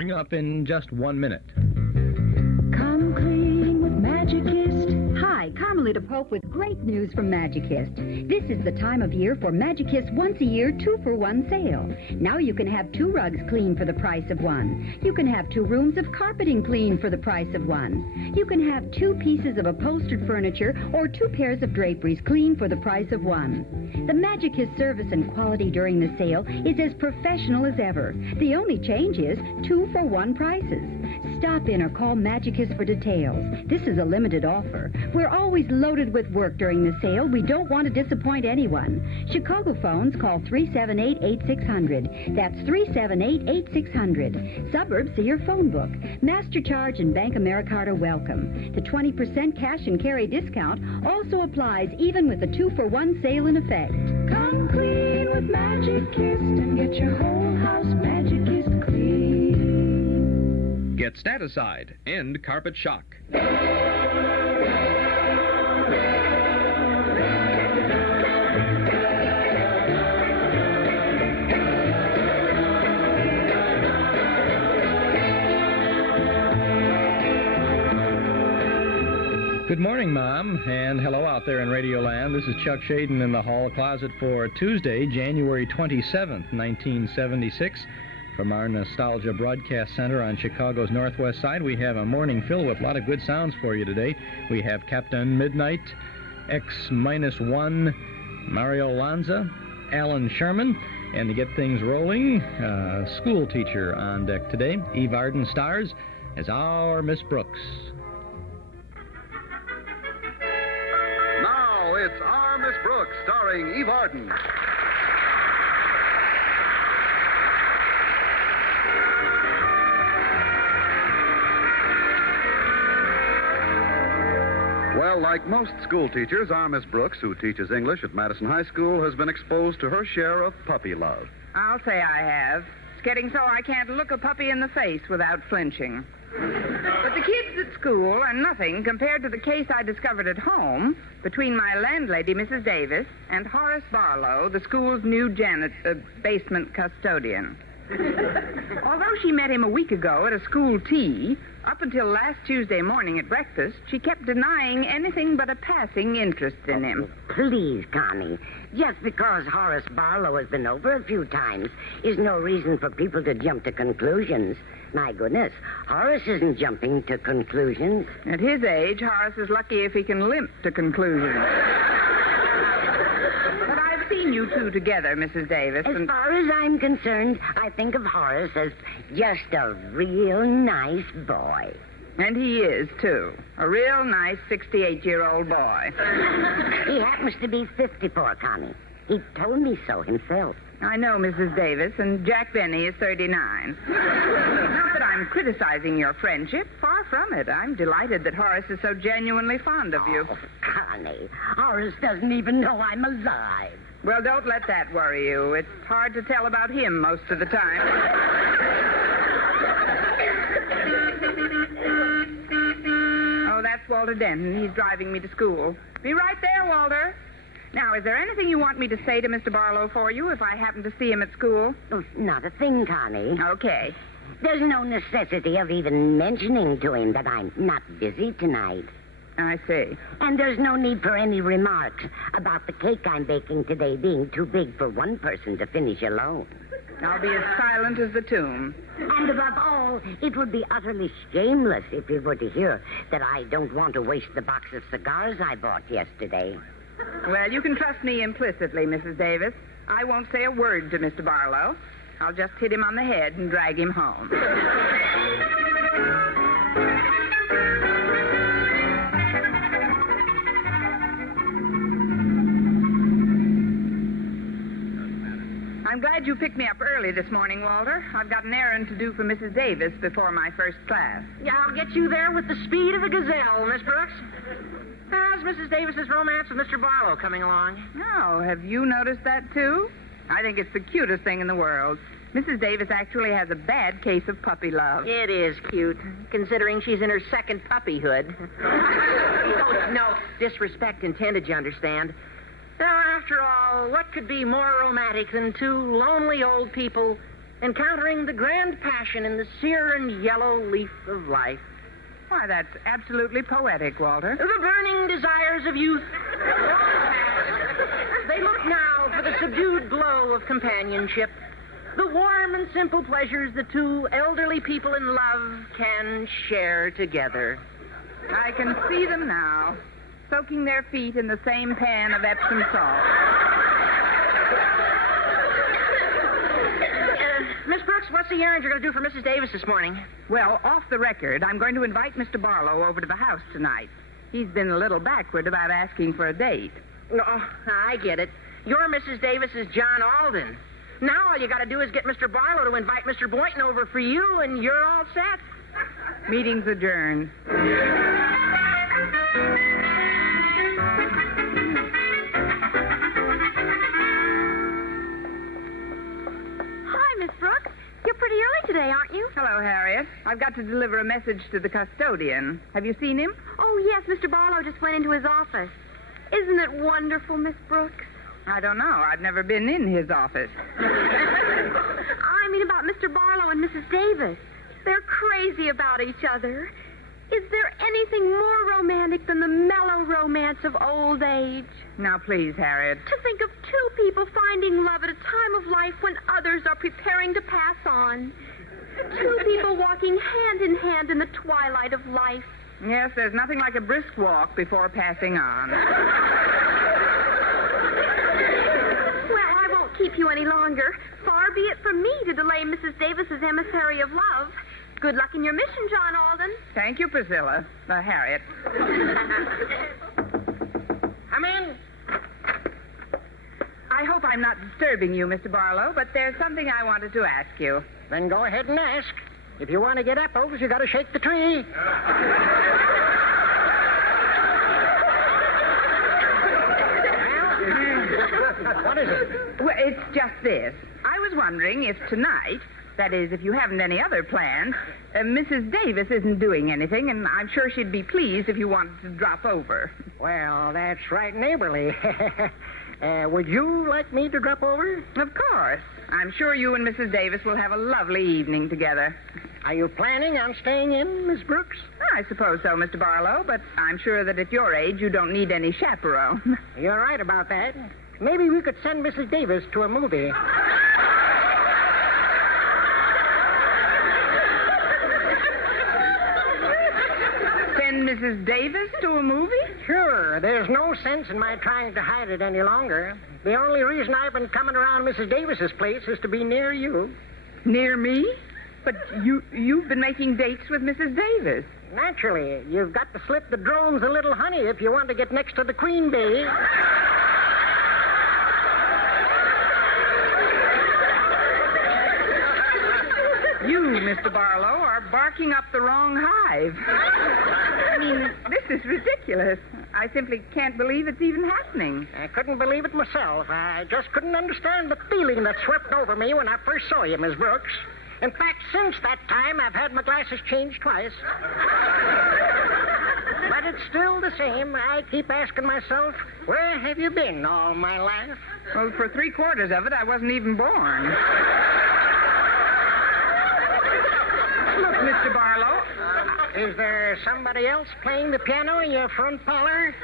Coming up in just 1 minute. Come clean with Magicist. Hi, Carmelita Pope with great news from Magicist. This is the time of year for Magicist once-a-year 2-for-1 sale. Now you can have 2 rugs clean for the price of 1. You can have 2 rooms of carpeting clean for the price of 1. You can have 2 pieces of upholstered furniture or 2 pairs of draperies clean for the price of 1. The Magicist service and quality during the sale is as professional as ever. The only change is 2-for-1 prices. Stop in or call Magicist for details. This is a limited offer. We're always loaded with work during the sale. We don't want to disappoint anyone. Chicago phones call 378-8600. That's 378-8600. Suburbs see your phone book. MasterCharge and Bank Americard are welcome. The 20% cash and carry discount also applies even with the 2-for-1 sale in effect. Come clean with Magicist and get your whole house Magicist clean. Get Staticide. End carpet shock. Good morning, Mom, and hello out there in Radioland. This is Chuck Shaden in the hall closet for Tuesday, January 27th, 1976. From our Nostalgia Broadcast Center on Chicago's northwest side, we have a morning filled with a lot of good sounds for you today. We have Captain Midnight, X-1, Mario Lanza, Alan Sherman, and to get things rolling, school teacher on deck today. Eve Arden stars as our Miss Brooks. Now it's Our Miss Brooks, starring Eve Arden. Well, like most school teachers, our Miss Brooks, who teaches English at Madison High School, has been exposed to her share of puppy love. I'll say I have. It's getting so I can't look a puppy in the face without flinching. But the kids at school are nothing compared to the case I discovered at home between my landlady, Mrs. Davis, and Horace Barlow, the school's new basement custodian. Although she met him a week ago at a school tea, up until last Tuesday morning at breakfast, she kept denying anything but a passing interest in him. Please, Connie. Just because Horace Barlow has been over a few times is no reason for people to jump to conclusions. My goodness, Horace isn't jumping to conclusions. At his age, Horace is lucky if he can limp to conclusions. But I've seen you two together, Mrs. Davis. As far as I'm concerned, I think of Horace as just a real nice boy. And he is, too. A real nice 68-year-old boy. He happens to be 54, Connie. He told me so himself. I know, Mrs. Davis, and Jack Benny is 39. Not that I'm criticizing your friendship. Far from it. I'm delighted that Horace is so genuinely fond of you. Oh, Connie, Horace doesn't even know I'm alive. Well, don't let that worry you. It's hard to tell about him most of the time. Oh, that's Walter Denton. He's driving me to school. Be right there, Walter. Now, is there anything you want me to say to Mr. Barlow for you if I happen to see him at school? Oh, not a thing, Connie. Okay. There's no necessity of even mentioning to him that I'm not busy tonight. I see. And there's no need for any remarks about the cake I'm baking today being too big for one person to finish alone. I'll be as silent as the tomb. And above all, it would be utterly shameless if he were to hear that I don't want to waste the box of cigars I bought yesterday. Well, you can trust me implicitly, Mrs. Davis. I won't say a word to Mr. Barlow. I'll just hit him on the head and drag him home. I'm glad you picked me up early this morning, Walter. I've got an errand to do for Mrs. Davis before my first class. Yeah, I'll get you there with the speed of a gazelle, Miss Brooks. How's Mrs. Davis's romance with Mr. Barlow coming along? Oh, have you noticed that, too? I think it's the cutest thing in the world. Mrs. Davis actually has a bad case of puppy love. It is cute, considering she's in her second puppyhood. Oh, no, disrespect intended, you understand. Now, after all, what could be more romantic than two lonely old people encountering the grand passion in the sere and yellow leaf of life. Why, that's absolutely poetic, Walter. The burning desires of youth. They look now for the subdued glow of companionship, the warm and simple pleasures that two elderly people in love can share together. I can see them now, soaking their feet in the same pan of Epsom salt. Miss Brooks, what's the errand you're going to do for Mrs. Davis this morning? Well, off the record, I'm going to invite Mr. Barlow over to the house tonight. He's been a little backward about asking for a date. No, I get it. Your Mrs. Davis is John Alden. Now all you got to do is get Mr. Barlow to invite Mr. Boynton over for you, and you're all set. Meeting's adjourned. Hi, Miss Brooks. You're pretty early today, aren't you? Hello, Harriet. I've got to deliver a message to the custodian. Have you seen him? Oh, yes, Mr. Barlow just went into his office. Isn't it wonderful, Miss Brooks? I don't know. I've never been in his office. I mean about Mr. Barlow and Mrs. Davis. They're crazy about each other. Is there anything more romantic than the mellow romance of old age? Now, please, Harriet. To think of two people finding love at a time of life when others are preparing to pass on. Two people walking hand in hand in the twilight of life. Yes, there's nothing like a brisk walk before passing on. Well, I won't keep you any longer. Far be it from me to delay Mrs. Davis's emissary of love. Good luck in your mission, John Alden. Thank you, Priscilla. Harriet. Come in. I hope I'm not disturbing you, Mr. Barlow, but there's something I wanted to ask you. Then go ahead and ask. If you want to get apples, you got to shake the tree. What is it? Well, it's just this. I was wondering if tonight, that is, if you haven't any other plans, Mrs. Davis isn't doing anything, and I'm sure she'd be pleased if you wanted to drop over. Well, that's right neighborly. Would you like me to drop over? Of course. I'm sure you and Mrs. Davis will have a lovely evening together. Are you planning on staying in, Miss Brooks? I suppose so, Mr. Barlow, but I'm sure that at your age you don't need any chaperone. You're right about that. Maybe we could send Mrs. Davis to a movie. Send Mrs. Davis to a movie? Sure. There's no sense in my trying to hide it any longer. The only reason I've been coming around Mrs. Davis's place is to be near you. Near me? But you've been making dates with Mrs. Davis. Naturally. You've got to slip the drones a little honey if you want to get next to the queen bee. You, Mr. Barlow, are barking up the wrong hive. I mean, this is ridiculous. I simply can't believe it's even happening. I couldn't believe it myself. I just couldn't understand the feeling that swept over me when I first saw you, Miss Brooks. In fact, since that time, I've had my glasses changed twice. But it's still the same. I keep asking myself, where have you been all my life? Well, for 3/4 of it, I wasn't even born. Look, Mr. Barlow. Is there somebody else playing the piano in your front parlor?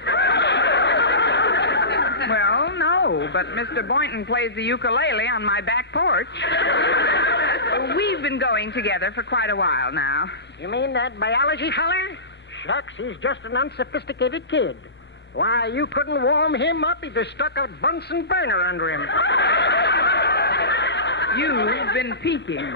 Well, no, but Mr. Boynton plays the ukulele on my back porch. We've been going together for quite a while now. You mean that biology feller? Shucks, he's just an unsophisticated kid. Why, you couldn't warm him up. He'd have stuck a Bunsen burner under him. You've been peeking.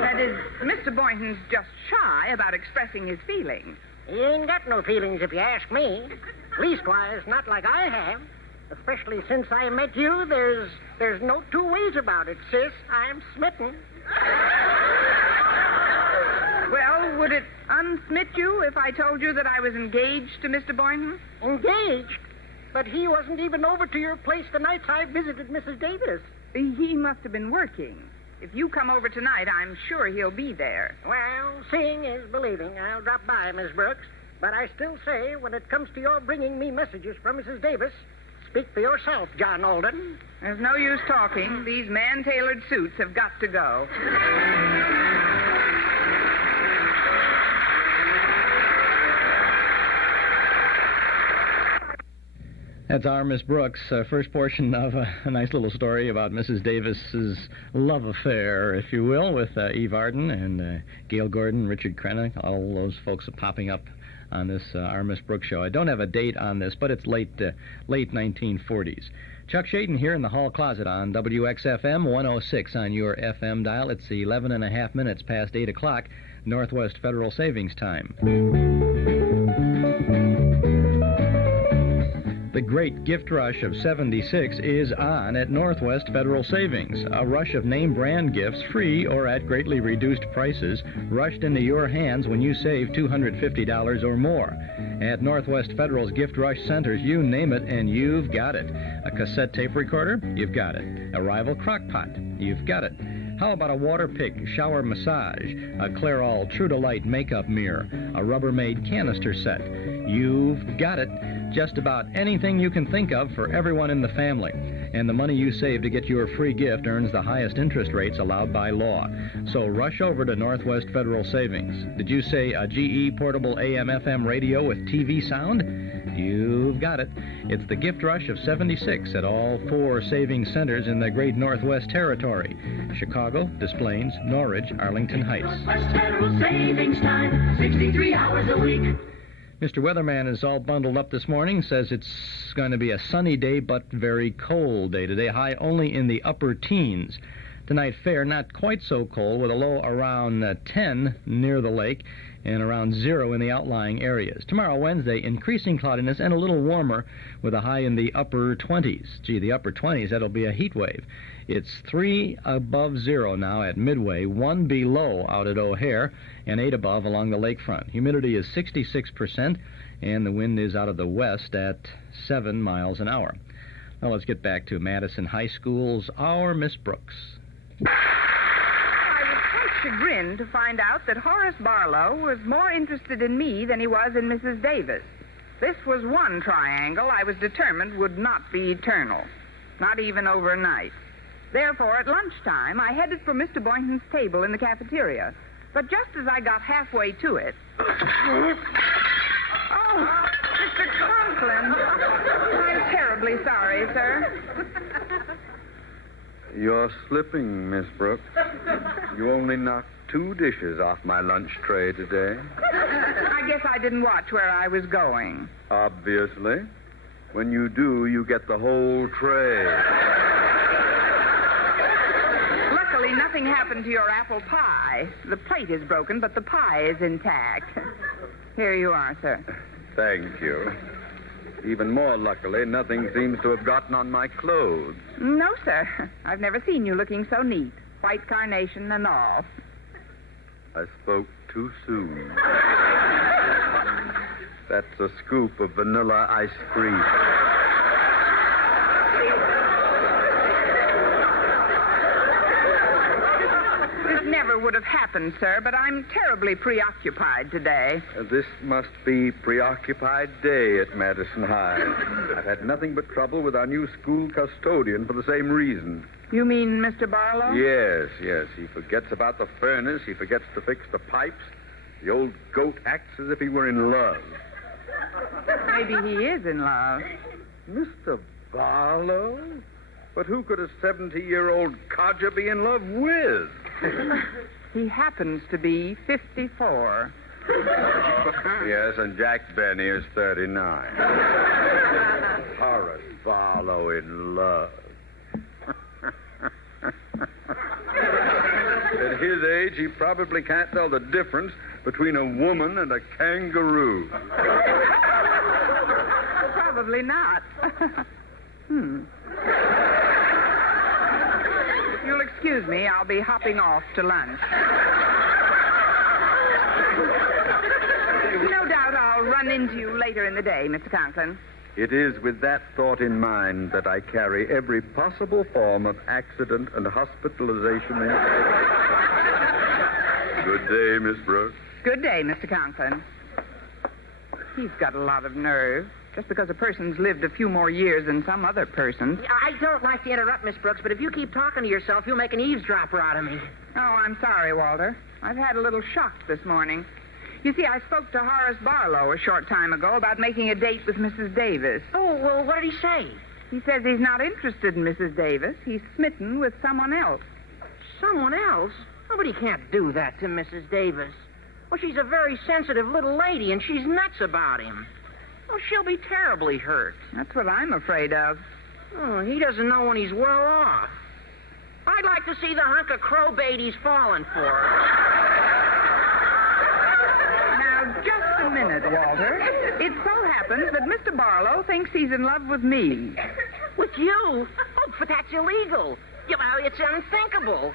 That is, Mr. Boynton's just shy about expressing his feelings. He ain't got no feelings if you ask me. Leastwise, not like I have. Especially since I met you, there's no two ways about it, sis. I'm smitten. Well, would it unsmit you if I told you that I was engaged to Mr. Boynton? Engaged? But he wasn't even over to your place the nights I visited Mrs. Davis. He must have been working. If you come over tonight, I'm sure he'll be there. Well, seeing is believing. I'll drop by, Miss Brooks. But I still say, when it comes to your bringing me messages from Mrs. Davis, speak for yourself, John Alden. There's no use talking. These man-tailored suits have got to go. That's our Miss Brooks, first portion of a nice little story about Mrs. Davis's love affair, if you will, with Eve Arden and Gale Gordon, Richard Crenna. All those folks are popping up on this our Miss Brooks show. I don't have a date on this, but it's late 1940s. Chuck Shaden here in the hall closet on WXFM 106 on your FM dial. It's 11 and a half minutes past 8 o'clock, Northwest Federal Savings Time. The great gift rush of 76 is on at Northwest Federal Savings. A rush of name brand gifts, free or at greatly reduced prices, rushed into your hands when you save $250 or more. At Northwest Federal's Gift Rush Centers, you name it and you've got it. A cassette tape recorder? You've got it. A rival crock pot? You've got it. How about a water pick shower massage, a Clairol True to Light makeup mirror, a Rubbermaid canister set? You've got it. Just about anything you can think of for everyone in the family. And the money you save to get your free gift earns the highest interest rates allowed by law. So rush over to Northwest Federal Savings. Did you say a GE portable AM/FM radio with TV sound? You've got it. It's the gift rush of 76 at all 4 savings centers in the great Northwest Territory: Chicago, Des Plaines, Norridge, Arlington Heights. Northwest Federal Savings Time, 63 hours a week. Mr. Weatherman is all bundled up this morning, says it's going to be a sunny day but very cold day today, high only in the upper teens. Tonight fair, not quite so cold, with a low around 10 near the lake and around 0 in the outlying areas. Tomorrow, Wednesday, increasing cloudiness and a little warmer with a high in the upper 20s. Gee, the upper 20s, that'll be a heat wave. It's 3 above 0 now at Midway, 1 below out at O'Hare, and 8 above along the lakefront. Humidity is 66%, and the wind is out of the west at 7 miles an hour. Now let's get back to Madison High School's Our Miss Brooks. I was quite chagrined to find out that Horace Barlow was more interested in me than he was in Mrs. Davis. This was one triangle I was determined would not be eternal, not even overnight. Therefore, at lunchtime, I headed for Mr. Boynton's table in the cafeteria. But just as I got halfway to it... Oh, Mr. Conklin. I'm terribly sorry, sir. You're slipping, Miss Brooks. You only knocked 2 dishes off my lunch tray today. I guess I didn't watch where I was going. Obviously. When you do, you get the whole tray. Luckily, nothing happened to your apple pie. The plate is broken, but the pie is intact. Here you are, sir. Thank you. Even more luckily, nothing seems to have gotten on my clothes. No, sir. I've never seen you looking so neat. White carnation and all. I spoke too soon. That's a scoop of vanilla ice cream. This never would have happened, sir, but I'm terribly preoccupied today. This must be Preoccupied Day at Madison High. I've had nothing but trouble with our new school custodian for the same reason. You mean Mr. Barlow? Yes. He forgets about the furnace. He forgets to fix the pipes. The old goat acts as if he were in love. Maybe he is in love. Mr. Barlow? But who could a 70-year-old codger be in love with? He happens to be 54. Yes, and Jack Benny is 39. Horace Barlow in love. At his age, he probably can't tell the difference between a woman and a kangaroo. Probably not. If you'll excuse me, I'll be hopping off to lunch. No doubt I'll run into you later in the day, Mr. Conklin. It is with that thought in mind that I carry every possible form of accident and hospitalization in. Good day, Miss Brooks. Good day, Mr. Conklin. He's got a lot of nerve. just because a person's lived a few more years than some other person. I don't like to interrupt, Miss Brooks, but if you keep talking to yourself, you'll make an eavesdropper out of me. Oh, I'm sorry, Walter. I've had a little shock this morning. You see, I spoke to Horace Barlow a short time ago about making a date with Mrs. Davis. Oh, well, what did he say? He says he's not interested in Mrs. Davis. He's smitten with someone else. Someone else? Nobody can't do that to Mrs. Davis. Well, she's a very sensitive little lady, and she's nuts about him. Oh, she'll be terribly hurt. That's what I'm afraid of. Oh, he doesn't know when he's well off. I'd like to see the hunk of crowbait he's fallen for. Now, just a minute, Walter. It so happens that Mr. Barlow thinks he's in love with me. With you? Oh, but that's illegal. You know, it's unthinkable.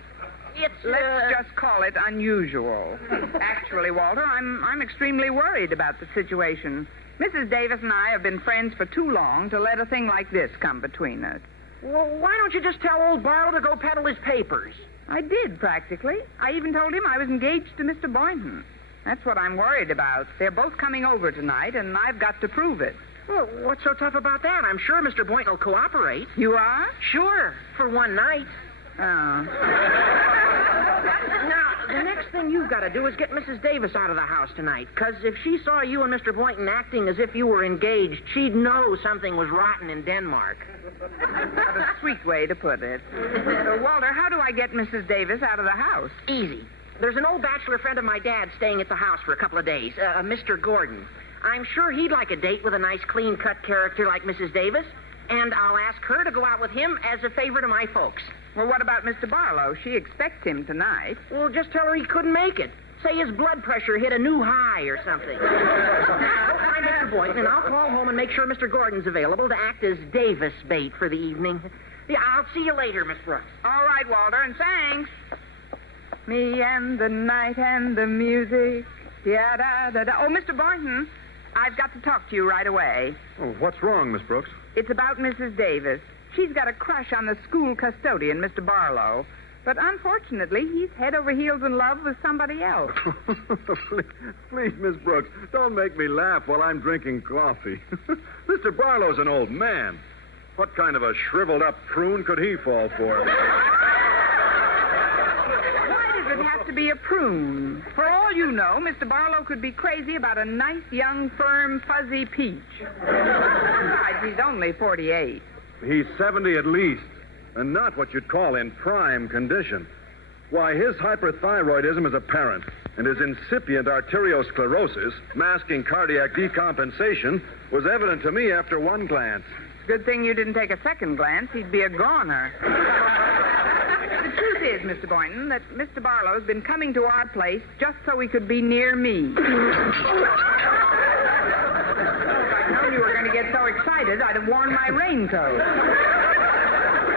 Let's just call it unusual. Actually, Walter, I'm extremely worried about the situation. Mrs. Davis and I have been friends for too long to let a thing like this come between us. Well, why don't you just tell old Barlow to go peddle his papers? I did, practically. I even told him I was engaged to Mr. Boynton. That's what I'm worried about. They're both coming over tonight, and I've got to prove it. Well, what's so tough about that? I'm sure Mr. Boynton will cooperate. You are? Sure, for one night. Oh. Now, the next thing you've got to do is get Mrs. Davis out of the house tonight, because if she saw you and Mr. Boynton acting as if you were engaged, she'd know something was rotten in Denmark. What a sweet way to put it. So, Walter, how do I get Mrs. Davis out of the house? Easy. There's an old bachelor friend of my dad's staying at the house for a couple of days, Mr. Gordon. I'm sure he'd like a date with a nice, clean-cut character like Mrs. Davis, and I'll ask her to go out with him as a favor to my folks. Well, what about Mr. Barlow? She expects him tonight. Well, just tell her he couldn't make it. Say his blood pressure hit a new high or something. I'll find Mr. Boynton, and I'll call home and make sure Mr. Gordon's available to act as Davis bait for the evening. Yeah, I'll see you later, Miss Brooks. All right, Walter, and thanks. Me and the night and the music. Da-da-da-da. Oh, Mr. Boynton, I've got to talk to you right away. Oh, what's wrong, Miss Brooks? It's about Mrs. Davis. She's got a crush on the school custodian, Mr. Barlow. But unfortunately, he's head over heels in love with somebody else. Please, Miss Brooks, don't make me laugh while I'm drinking coffee. Mr. Barlow's an old man. What kind of a shriveled-up prune could he fall for? Why does it have to be a prune? For all you know, Mr. Barlow could be crazy about a nice, young, firm, fuzzy peach. Besides, he's only 48. He's 70 at least, and not what you'd call in prime condition. Why, his hyperthyroidism is apparent, and his incipient arteriosclerosis, masking cardiac decompensation, was evident to me after one glance. Good thing you didn't take a second glance. He'd be a goner. The truth is, Mr. Boynton, that Mr. Barlow's been coming to our place just so he could be near me. If I'd known you were going to get so excited, I'd have worn my raincoat.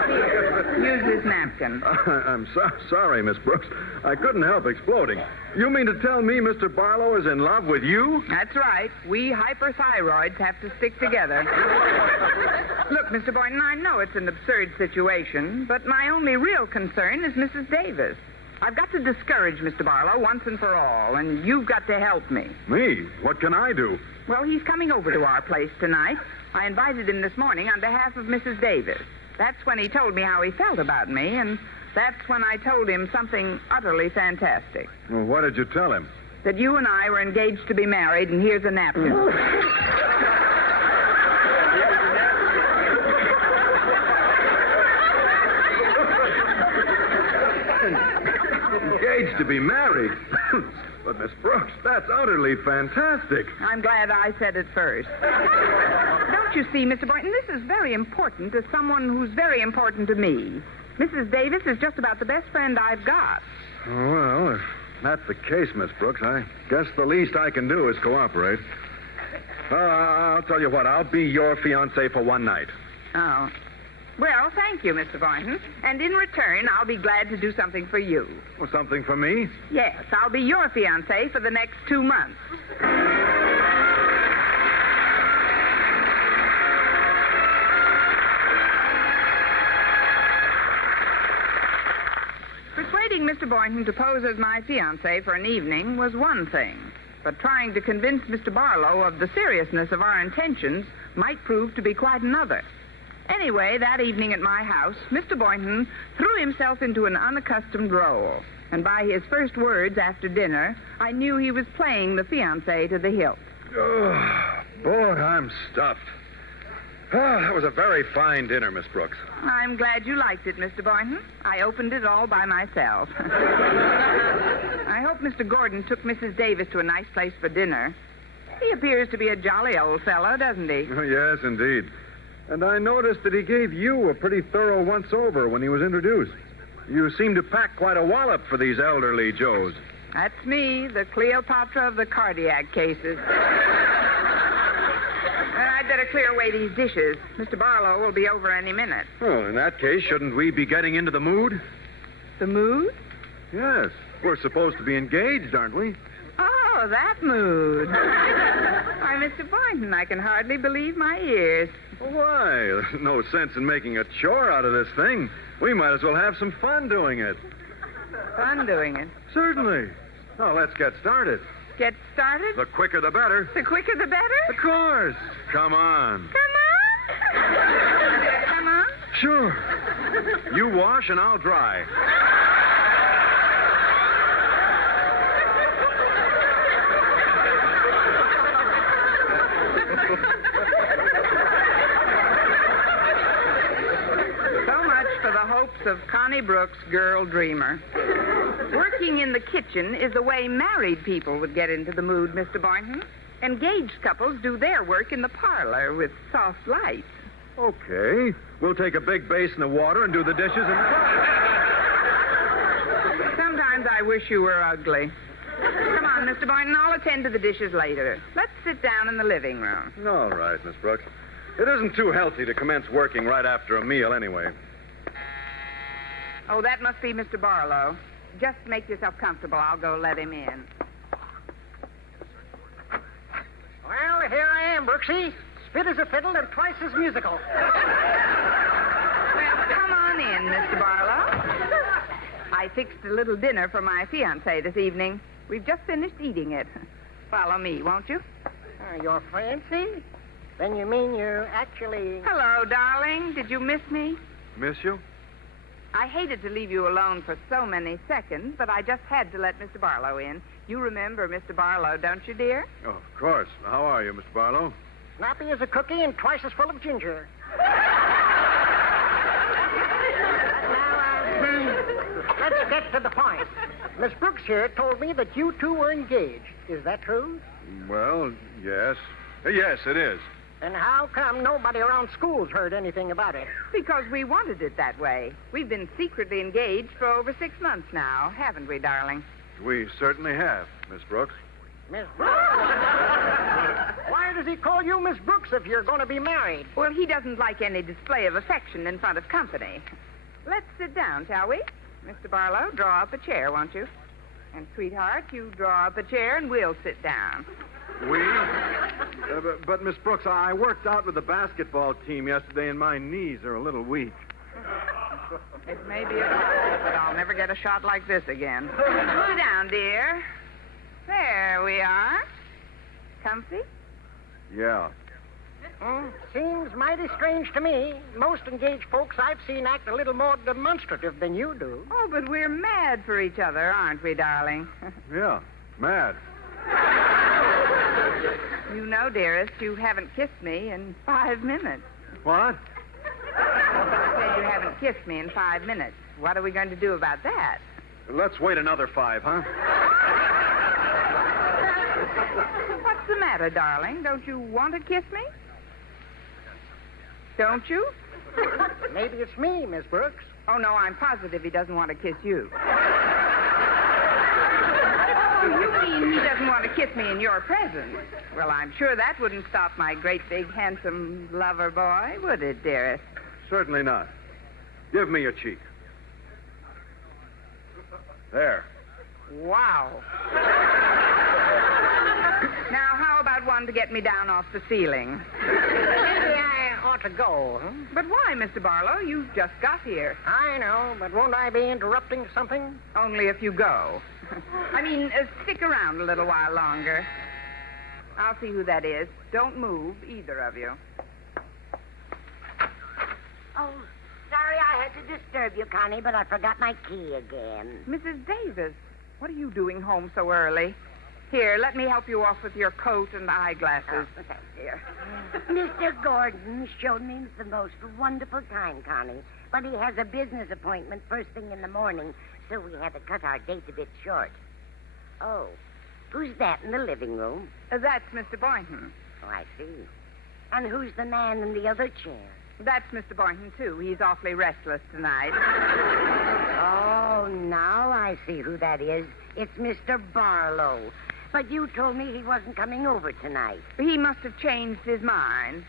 Here, use this napkin. I'm sorry, Miss Brooks. I couldn't help exploding. You mean to tell me Mr. Barlow is in love with you? That's right. We hyperthyroids have to stick together. Look, Mr. Boynton, I know it's an absurd situation, but my only real concern is Mrs. Davis. I've got to discourage Mr. Barlow once and for all, and you've got to help me. Me? What can I do? Well, he's coming over to our place tonight. I invited him this morning on behalf of Mrs. Davis. That's when he told me how he felt about me, and that's when I told him something utterly fantastic. Well, what did you tell him? That you and I were engaged to be married, and here's a napkin. Engaged to be married? But, Miss Brooks, that's utterly fantastic. I'm glad I said it first. Don't you see, Mr. Boynton, this is very important to someone who's very important to me. Mrs. Davis is just about the best friend I've got. Well, if that's the case, Miss Brooks, I guess the least I can do is cooperate. I'll tell you what, I'll be your fiancé for one night. Oh. Well, thank you, Mr. Boynton. And in return, I'll be glad to do something for you. Well, something for me? Yes, I'll be your fiancé for the next 2 months. Persuading Mr. Boynton to pose as my fiancé for an evening was one thing. But trying to convince Mr. Barlow of the seriousness of our intentions might prove to be quite another. Anyway, that evening at my house, Mr. Boynton threw himself into an unaccustomed role. And by his first words after dinner, I knew he was playing the fiancé to the hilt. Oh, boy, I'm stuffed. That was a very fine dinner, Miss Brooks. I'm glad you liked it, Mr. Boynton. I opened it all by myself. I hope Mr. Gordon took Mrs. Davis to a nice place for dinner. He appears to be a jolly old fellow, doesn't he? Yes, indeed. And I noticed that he gave you a pretty thorough once-over when he was introduced. You seem to pack quite a wallop for these elderly Joes. That's me, the Cleopatra of the cardiac cases. I'd better clear away these dishes. Mr. Barlow will be over any minute. Well, in that case, shouldn't we be getting into the mood? The mood? Yes. We're supposed to be engaged, aren't we? Oh, that mood. Why, Mr. Boynton, I can hardly believe my ears. Why? There's no sense in making a chore out of this thing. We might as well have some fun doing it. Fun doing it? Certainly. Now, let's get started. Get started? The quicker the better. The quicker the better? Of course. Come on. Come on? Come on? Sure. You wash and I'll dry. So much for the hopes of Connie Brooks, girl dreamer. Working in the kitchen is the way married people would get into the mood, Mr. Boynton. Engaged couples do their work in the parlor with soft lights. Okay. We'll take a big basin of water and do the dishes in the parlor. Sometimes I wish you were ugly. Come on, Mr. Boynton, I'll attend to the dishes later. Let's sit down in the living room. All right, Miss Brooks. It isn't too healthy to commence working right after a meal anyway. Oh, that must be Mr. Barlow. Just make yourself comfortable. I'll go let him in. Well, here I am, Brooksy. Fit as a fiddle and twice as musical. Well, come on in, Mr. Barlow. I fixed a little dinner for my fiancé this evening. We've just finished eating it. Follow me, won't you? You're fancy? Then you mean you actually... Hello, darling. Did you miss me? Miss you? I hated to leave you alone for so many seconds, but I just had to let Mr. Barlow in. You remember Mr. Barlow, don't you, dear? Oh, of course. How are you, Mr. Barlow? Snappy as a cookie and twice as full of ginger. Let's get to the point. Miss Brooks here told me that you two were engaged. Is that true? Well, yes. Yes, it is. And how come nobody around school's heard anything about it? Because we wanted it that way. We've been secretly engaged for over 6 months now, haven't we, darling? We certainly have, Miss Brooks. Miss Brooks? Why does he call you Miss Brooks if you're going to be married? Well, he doesn't like any display of affection in front of company. Let's sit down, shall we? Mr. Barlow, draw up a chair, won't you? And, sweetheart, you draw up a chair and we'll sit down. We? But, Miss Brooks, I worked out with the basketball team yesterday and my knees are a little weak. It may be a problem, but I'll never get a shot like this again. Sit down, dear. There we are. Comfy? Yeah. Seems mighty strange to me. Most engaged folks I've seen act a little more demonstrative than you do. Oh, but we're mad for each other, aren't we, darling? Yeah, mad. You know, dearest, you haven't kissed me in 5 minutes. What? I said you haven't kissed me in 5 minutes. What are we going to do about that? Let's wait another 5, huh? What's the matter, darling? Don't you want to kiss me? Don't you? Maybe it's me, Miss Brooks. Oh, no, I'm positive he doesn't want to kiss you. You mean he doesn't want to kiss me in your presence? Well, I'm sure that wouldn't stop my great big handsome lover boy, would it, dearest? Certainly not. Give me your cheek. There. Wow. Now, how about one to get me down off the ceiling? Maybe I ought to go, huh? But why, Mr. Barlow? You just got here. I know, but won't I be interrupting something? Only if you go. I mean, stick around a little while longer. I'll see who that is. Don't move, either of you. Oh, sorry I had to disturb you, Connie, but I forgot my key again. Mrs. Davis, what are you doing home so early? Here, let me help you off with your coat and eyeglasses. Oh, thanks, dear. Mr. Gordon showed me the most wonderful time, Connie, but he has a business appointment first thing in the morning, so we had to cut our date a bit short. Oh, who's that in the living room? That's Mr. Boynton. Oh, I see. And who's the man in the other chair? That's Mr. Boynton, too. He's awfully restless tonight. Oh, now I see who that is. It's Mr. Barlow. But you told me he wasn't coming over tonight. He must have changed his mind.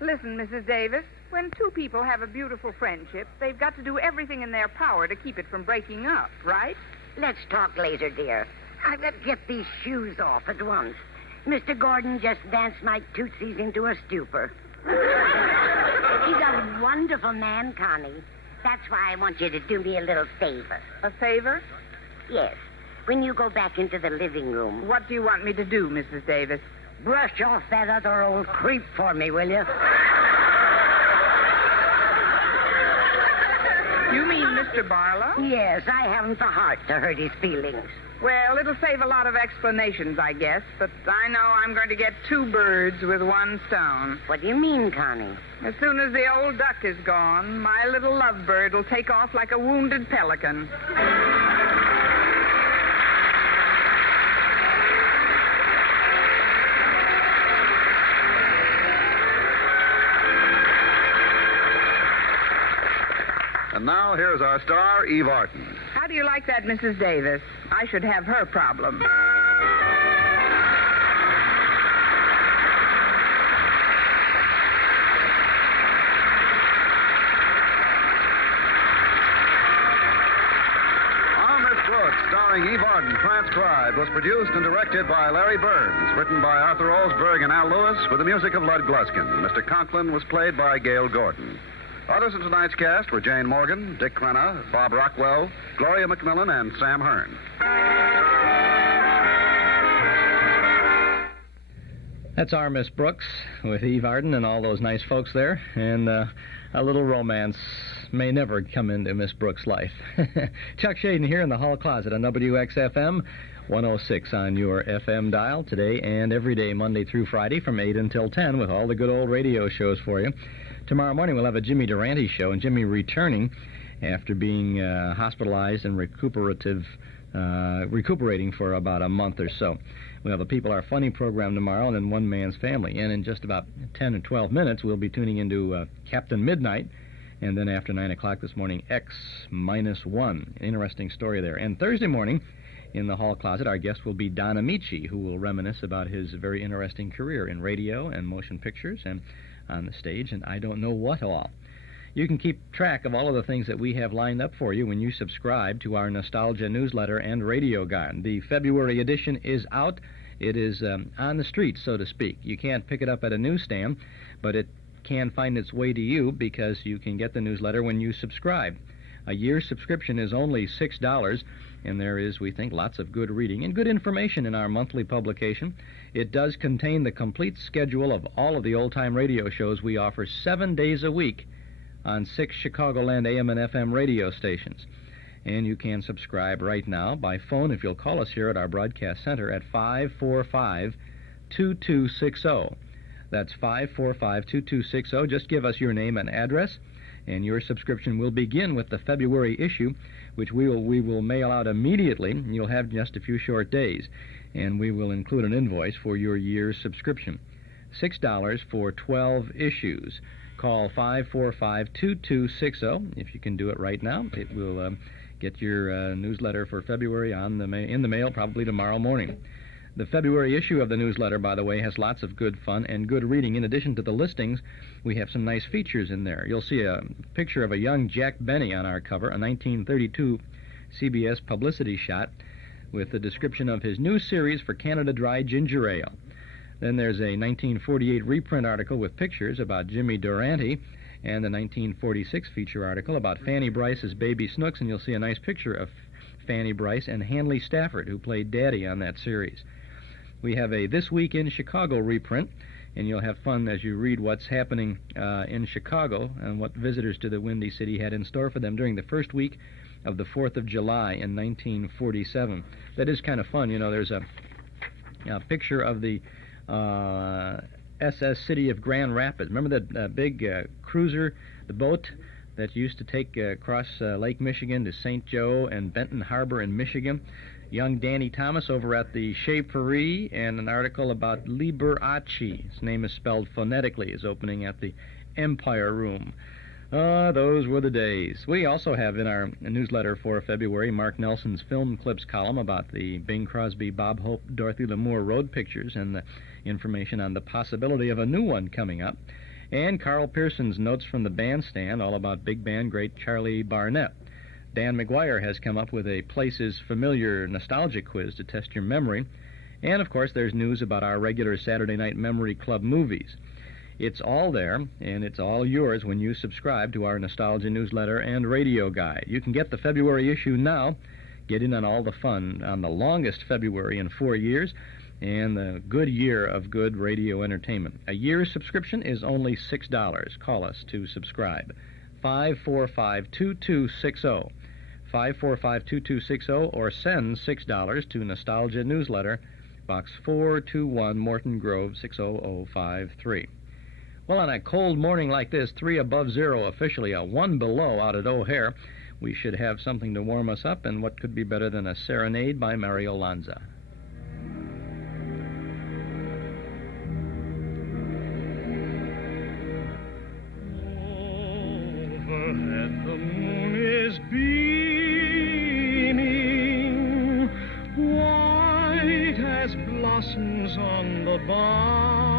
Listen, Mrs. Davis, when two people have a beautiful friendship, they've got to do everything in their power to keep it from breaking up, right? Let's talk later, dear. I've got to get these shoes off at once. Mr. Gordon just danced my tootsies into a stupor. He's a wonderful man, Connie. That's why I want you to do me a little favor. A favor? Yes. When you go back into the living room... What do you want me to do, Mrs. Davis? Brush off that other old creep for me, will you? You mean Mr. Barlow? Yes, I haven't the heart to hurt his feelings. Well, it'll save a lot of explanations, I guess, but I know I'm going to get two birds with one stone. What do you mean, Connie? As soon as the old duck is gone, my little lovebird will take off like a wounded pelican. And now, here's our star, Eve Arden. How do you like that, Mrs. Davis? I should have her problem. Starring Eve Arden, transcribed, was produced and directed by Larry Burns, written by Arthur Olsberg and Al Lewis, with the music of Lud Gluskin. Mr. Conklin was played by Gale Gordon. Others in tonight's cast were Jane Morgan, Dick Crenna, Bob Rockwell, Gloria McMillan, and Sam Hearn. That's our Miss Brooks with Eve Arden and all those nice folks there. And a little romance may never come into Miss Brooks' life. Chuck Shaden here in the hall closet on WXFM 106 on your FM dial today and every day, Monday through Friday from 8 until 10 with all the good old radio shows for you. Tomorrow morning we'll have a Jimmy Durante show, and Jimmy returning after being hospitalized and recuperating for about a month or so. We'll have a People Are Funny program tomorrow, and then One Man's Family. And in just about 10 or 12 minutes, we'll be tuning into Captain Midnight, and then after 9 o'clock this morning, X-1. Interesting story there. And Thursday morning, in the hall closet, our guest will be Don Amici, who will reminisce about his very interesting career in radio and motion pictures and on the stage, and I don't know what all. You can keep track of all of the things that we have lined up for you when you subscribe to our Nostalgia newsletter and radio guide. The February edition is out. It is on the street, so to speak. You can't pick it up at a newsstand, but it can find its way to you because you can get the newsletter when you subscribe. A year's subscription is only $6, and there is, we think, lots of good reading and good information in our monthly publication. It does contain the complete schedule of all of the old-time radio shows we offer 7 days a week on 6 Chicagoland AM and FM radio stations. And you can subscribe right now by phone if you'll call us here at our broadcast center at 545-2260. That's 545-2260. Just give us your name and address, and your subscription will begin with the February issue, which we will mail out immediately. You'll have just a few short days, and we will include an invoice for your year's subscription. $6 for 12 issues. Call 545-2260. If you can do it right now, it will get your newsletter for February in the mail probably tomorrow morning. The February issue of the newsletter, by the way, has lots of good fun and good reading. In addition to the listings, we have some nice features in there. You'll see a picture of a young Jack Benny on our cover, a 1932 CBS publicity shot with the description of his new series for Canada Dry Ginger Ale. Then there's a 1948 reprint article with pictures about Jimmy Durante and the 1946 feature article about Fanny Bryce's Baby Snooks, and you'll see a nice picture of Fanny Bryce and Hanley Stafford, who played Daddy on that series. We have a This Week in Chicago reprint and you'll have fun as you read what's happening in Chicago and what visitors to the Windy City had in store for them during the first week of the 4th of July in 1947. That is kind of fun. You know, there's a picture of the SS City of Grand Rapids. Remember that big cruiser, the boat that used to take across Lake Michigan to St. Joe and Benton Harbor in Michigan? Young Danny Thomas over at the Chez Paris, and an article about Liberace. His name is spelled phonetically, is opening at the Empire Room. Those were the days. We also have in our newsletter for February Mark Nelson's Film Clips column about the Bing Crosby, Bob Hope, Dorothy Lamour road pictures and the information on the possibility of a new one coming up. And Carl Pearson's Notes from the Bandstand, all about big band great Charlie Barnett. Dan McGuire has come up with a Places Familiar nostalgic quiz to test your memory. And, of course, there's news about our regular Saturday Night Memory Club movies. It's all there, and it's all yours when you subscribe to our Nostalgia newsletter and radio guide. You can get the February issue now, get in on all the fun on the longest February in 4 years, and the good year of good radio entertainment. A year's subscription is only $6. Call us to subscribe. 545-2260. 545-2260, or send $6 to Nostalgia Newsletter, Box 421, Morton Grove, 60053. Well, on a cold morning like this, 3 above zero officially, a 1 below out at O'Hare, we should have something to warm us up, and what could be better than a serenade by Mario Lanza. Overhead the moon is beaming, white as blossoms on the bough.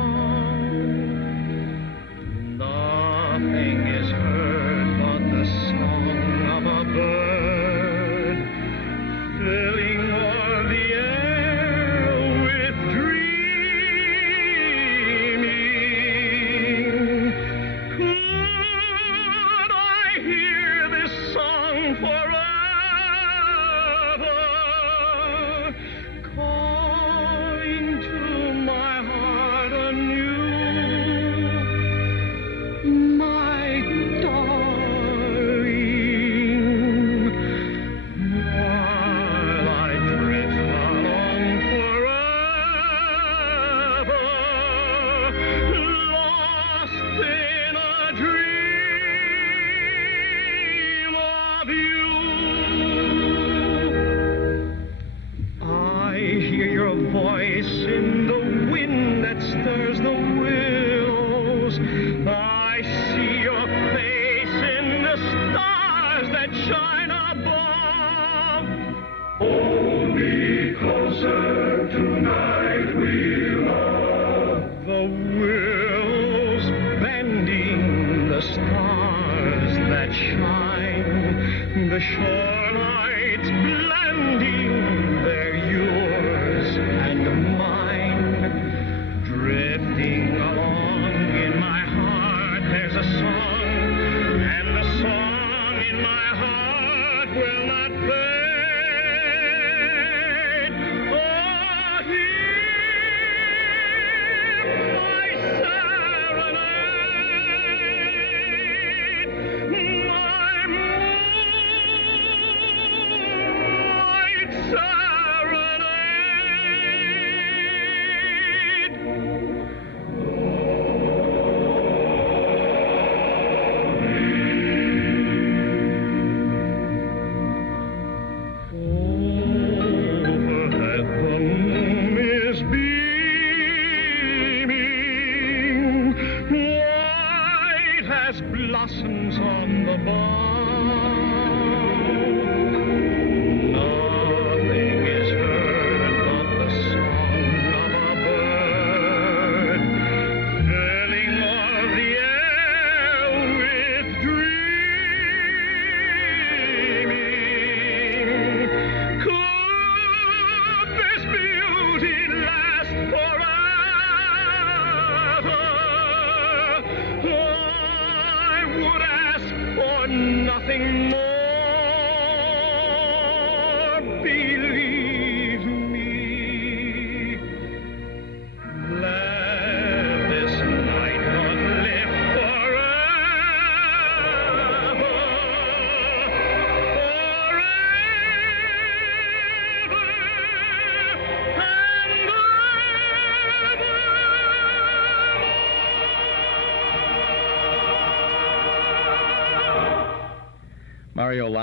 Nothing is heard but the song of a bird, filling all the air with dreaming. Could I hear this song forever, calling to my heart anew? My darling, while I drift along forever, lost in a dream of you. I hear your voice in the wind that stirs the willows. I see your face in the stars that shine above. Hold me closer, tonight we love. The willows bending, the stars that shine, the shorelights blending, they're yours and mine. Drifting along in my heart, there's a song, and the song in my heart will not fade. Oh, hear my serenade, my moon.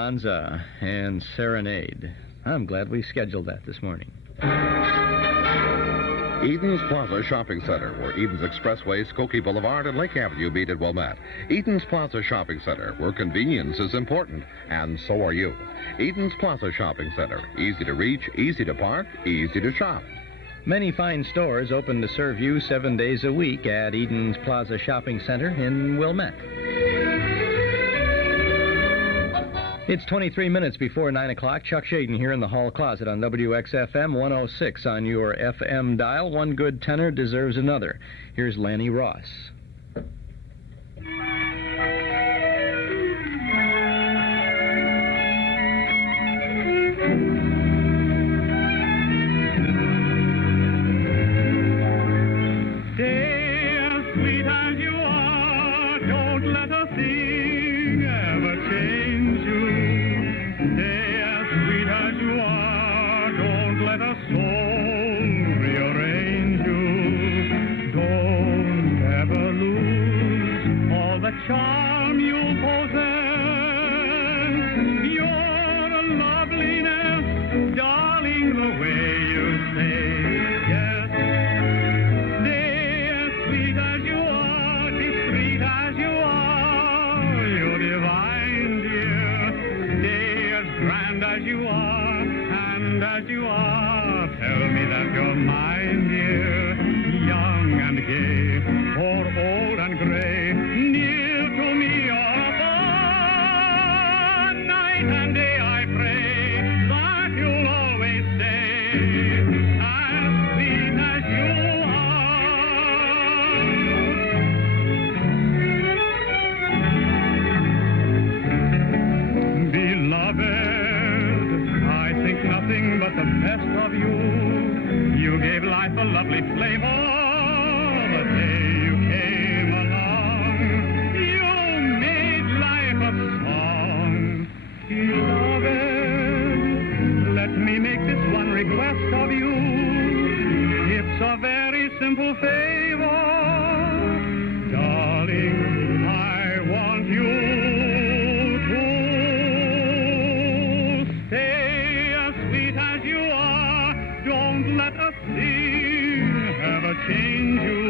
Romanza and Serenade. I'm glad we scheduled that this morning. Eden's Plaza Shopping Center, where Eden's Expressway, Skokie Boulevard, and Lake Avenue meet at Wilmette. Eden's Plaza Shopping Center, where convenience is important, and so are you. Eden's Plaza Shopping Center. Easy to reach, easy to park, easy to shop. Many fine stores open to serve you 7 days a week at Eden's Plaza Shopping Center in Wilmette. It's 23 minutes before 9 o'clock. Chuck Shaden here in the hall closet on WXFM 106 on your FM dial. One good tenor deserves another. Here's Lanny Ross. Stay as sweet as you are. Don't let a thing ever change you. Stay as sweet as you are. Don't let a soul rearrange you. Don't ever lose all the charm you possess. Your loveliness, darling, the way you say yes. Stay as sweet as you are, discreet as you are. You're divine, dear. Stay as grand as you are, and as you are. Tell me that you're mine, dear. Young and gay, or old and gray. Near to me or far. Night and day I pray that you'll always stay as sweet as you are. Beloved, I think nothing but the best of you. You gave life a lovely flavor the day you came along. You made life a song. Beloved, let me make this one request of you. It's a very simple favor. Darling, I want you to stay as sweet as you are. Don't let a thing ever change you.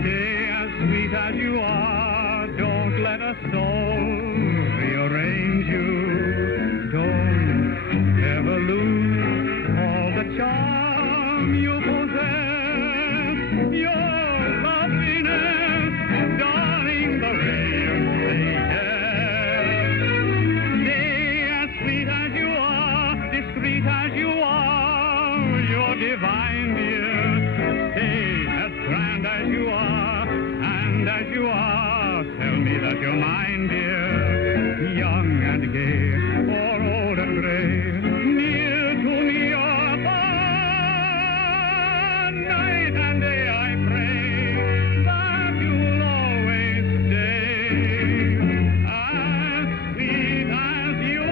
Stay as sweet as you are. Don't let a soul rearrange you. Don't ever lose all the charm you possess. Your loveliness, darling, the way you say yes. Stay as sweet as you are, discreet as you are. You're divine, dear. Stay as grand as you are, and as you are. Tell me that you're mine, dear. Young and gay, or old and gray. Near to me or far. Night and day I pray that you'll always stay as sweet as you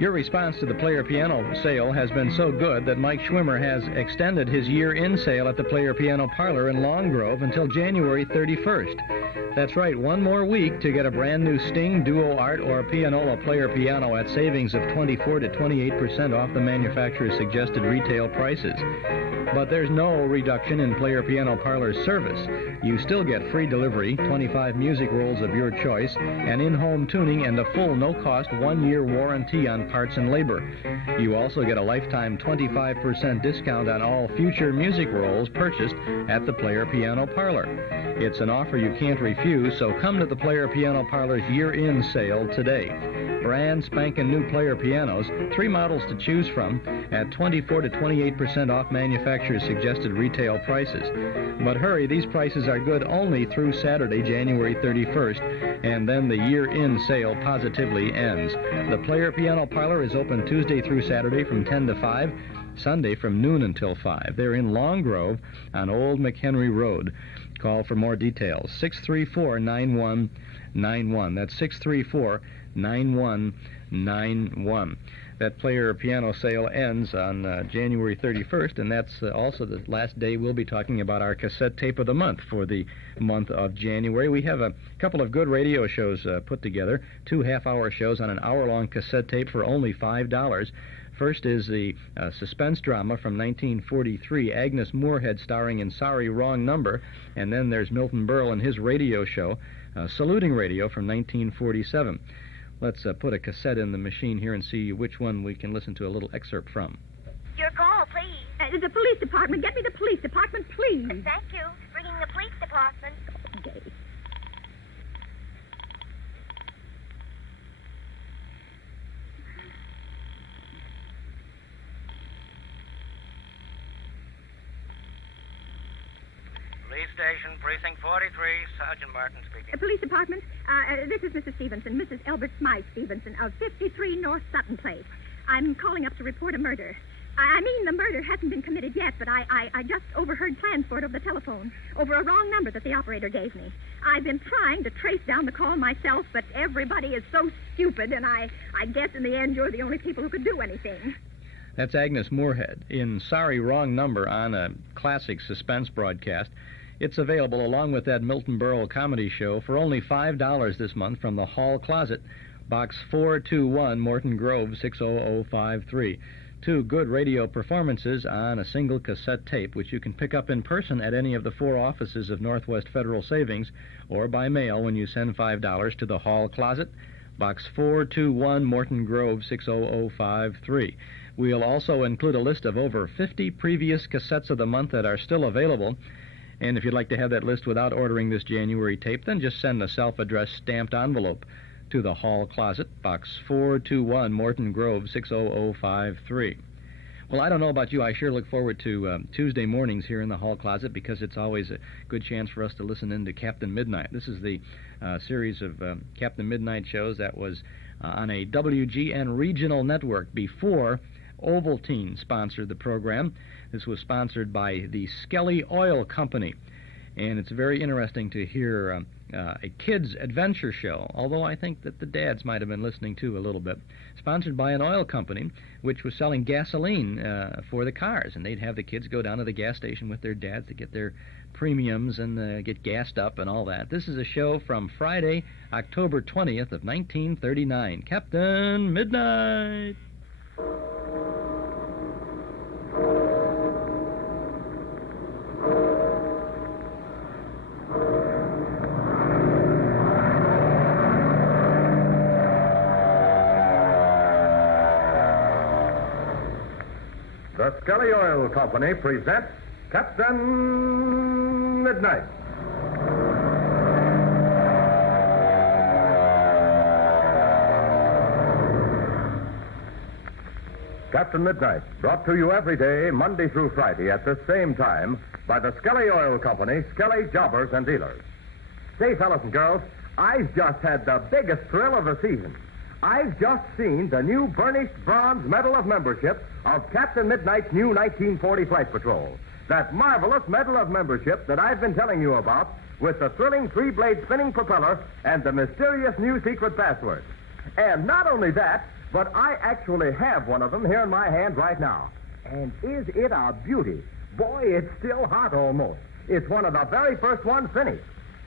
Your response to the Player Piano sale has been so good that Mike Schwimmer has extended his year-in sale at the Player Piano Parlor in Long Grove until January 31st. That's right, one more week to get a brand new Sting, Duo Art, or Pianola Player Piano at savings of 24 to 28% off the manufacturer's suggested retail prices. But there's no reduction in Player Piano Parlor's service. You still get free delivery, 25 music rolls of your choice, and in-home tuning, and a full no-cost 1-year warranty on parts and labor. You also get a lifetime 25% discount on all future music rolls purchased at the Player Piano Parlor. It's an offer you can't refuse, so come to the Player Piano Parlor's year-in sale today. Brand spanking new Player pianos, 3 models to choose from, at 24 to 28% off manufacturer's suggested retail prices. But hurry, these prices are good only through Saturday, January 31st, and then the year-in sale positively ends. The Player Piano Parlor is open Tuesday through Saturday from 10 to 5, Sunday from noon until 5. They're in Long Grove on Old McHenry Road. Call for more details, 634-9100. 634-9191. That's 634-9191. That player piano sale ends on January 31st, and that's also the last day we'll be talking about our cassette tape of the month for the month of January. We have a couple of good radio shows put together, 2 half-hour shows on an hour-long cassette tape for only $5. First is the suspense drama from 1943, Agnes Moorehead starring in Sorry, Wrong Number, and then there's Milton Berle and his radio show, Saluting Radio, from 1947. Let's put a cassette in the machine here and see which one we can listen to a little excerpt from. Your call, please. The police department. Get me the police department, please. Thank you. Bringing the police department. Okay. Police station, precinct 43, Sergeant Martin speaking. Police department, this is Mrs. Stevenson, Mrs. Elbert Smythe Stevenson of 53 North Sutton Place. I'm calling up to report a murder. I mean, the murder hasn't been committed yet, but I just overheard plans for it over the telephone, over a wrong number that the operator gave me. I've been trying to trace down the call myself, but everybody is so stupid, and I guess in the end you're the only people who could do anything. That's Agnes Moorehead in Sorry, Wrong Number on a classic suspense broadcast. It's available along with that Milton Berle comedy show for only $5 this month from the Hall Closet, Box 421, Morton Grove, 60053. 2 good radio performances on a single cassette tape, which you can pick up in person at any of the 4 offices of Northwest Federal Savings or by mail when you send $5 to the Hall Closet, Box 421, Morton Grove, 60053. We'll also include a list of over 50 previous cassettes of the month that are still available. And if you'd like to have that list without ordering this January tape, then just send a self-addressed stamped envelope to the Hall Closet, Box 421, Morton Grove, 60053. Well, I don't know about you. I sure look forward to Tuesday mornings here in the Hall Closet because it's always a good chance for us to listen in to Captain Midnight. This is the series of Captain Midnight shows that was on a WGN regional network before Ovaltine sponsored the program. This was sponsored by the Skelly Oil Company, and it's very interesting to hear a kids' adventure show, although I think that the dads might have been listening too a little bit, sponsored by an oil company which was selling gasoline for the cars, and they'd have the kids go down to the gas station with their dads to get their premiums and get gassed up and all that. This is a show from Friday, October 20th of 1939. Captain Midnight! The Skelly Oil Company presents Captain Midnight. Captain Midnight, brought to you every day, Monday through Friday at the same time by the Skelly Oil Company, Skelly Jobbers and Dealers. Say, fellas and girls, I've just had the biggest thrill of the season. I've just seen the new burnished bronze Medal of Membership of Captain Midnight's new 1940 Flight Patrol. That marvelous Medal of Membership that I've been telling you about with the thrilling 3-blade spinning propeller and the mysterious new secret password. And not only that, but I actually have one of them here in my hand right now. And is it a beauty? Boy, it's still hot almost. It's one of the very first ones finished.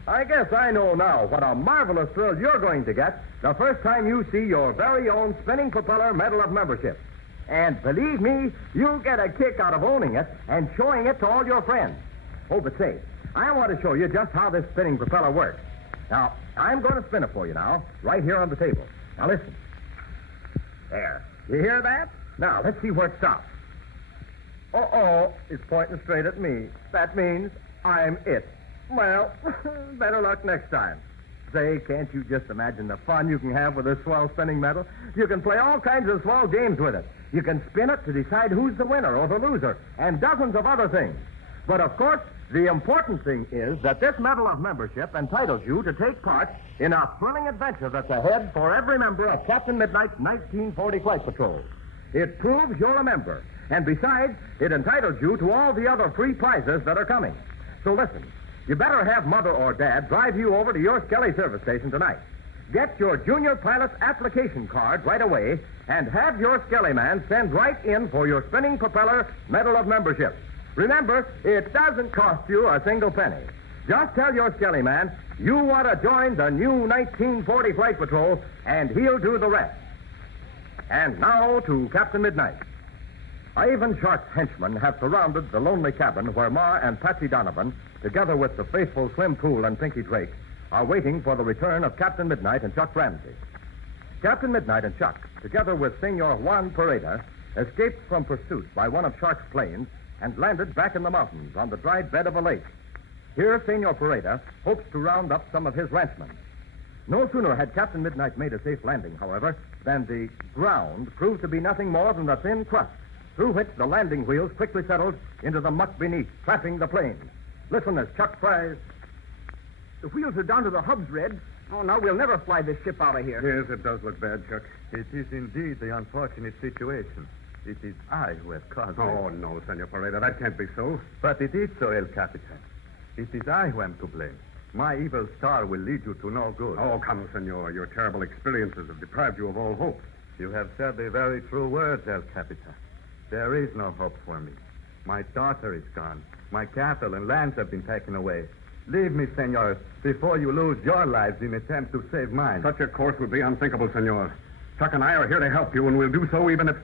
I guess I know now what a marvelous thrill you're going to get the first time you see your very own spinning propeller Medal of Membership. And believe me, you'll get a kick out of owning it and showing it to all your friends. Oh, but say, I want to show you just how this spinning propeller works. Now, I'm going to spin it for you now, right here on the table. Now, listen. There. You hear that? Now, let's see where it stops. Uh-oh, it's pointing straight at me. That means I'm it. Well, better luck next time. Say, can't you just imagine the fun you can have with this swell spinning medal? You can play all kinds of swell games with it. You can spin it to decide who's the winner or the loser, and dozens of other things. But, of course, the important thing is that this Medal of Membership entitles you to take part in a thrilling adventure that's ahead for every member of Captain Midnight's 1940 Flight Patrol. It proves you're a member, and besides, it entitles you to all the other free prizes that are coming. So listen, you better have Mother or Dad drive you over to your Skelly service station tonight. Get your junior pilot's application card right away and have your Skelly man send right in for your spinning propeller Medal of Membership. Remember, it doesn't cost you a single penny. Just tell your Skelly man you want to join the new 1940 Flight Patrol, and he'll do the rest. And now to Captain Midnight. Ivan Shark's henchmen have surrounded the lonely cabin where Ma and Patsy Donovan, together with the faithful Slim Poole and Pinky Drake, are waiting for the return of Captain Midnight and Chuck Ramsey. Captain Midnight and Chuck, together with Senor Juan Pareda, escaped from pursuit by one of Shark's planes and landed back in the mountains on the dried bed of a lake. Here, Senor Pareda hopes to round up some of his ranchmen. No sooner had Captain Midnight made a safe landing, however, than the ground proved to be nothing more than a thin crust, through which the landing wheels quickly settled into the muck beneath, trapping the plane. Listen as Chuck cries, "The wheels are down to the hubs, Red. Oh, now we'll never fly this ship out of here." Yes, it does look bad, Chuck. It is indeed the unfortunate situation. It is I who have caused it. Oh, no, Senor Pareda, that can't be so. But it is so, El Capitan. It is I who am to blame. My evil star will lead you to no good. Oh, come, Senor. Your terrible experiences have deprived you of all hope. You have said the very true words, El Capitan. There is no hope for me. My daughter is gone. My cattle and lands have been taken away. Leave me, Senor, before you lose your lives in attempt to save mine. Such a course would be unthinkable, Senor. Chuck and I are here to help you, and we'll do so even if...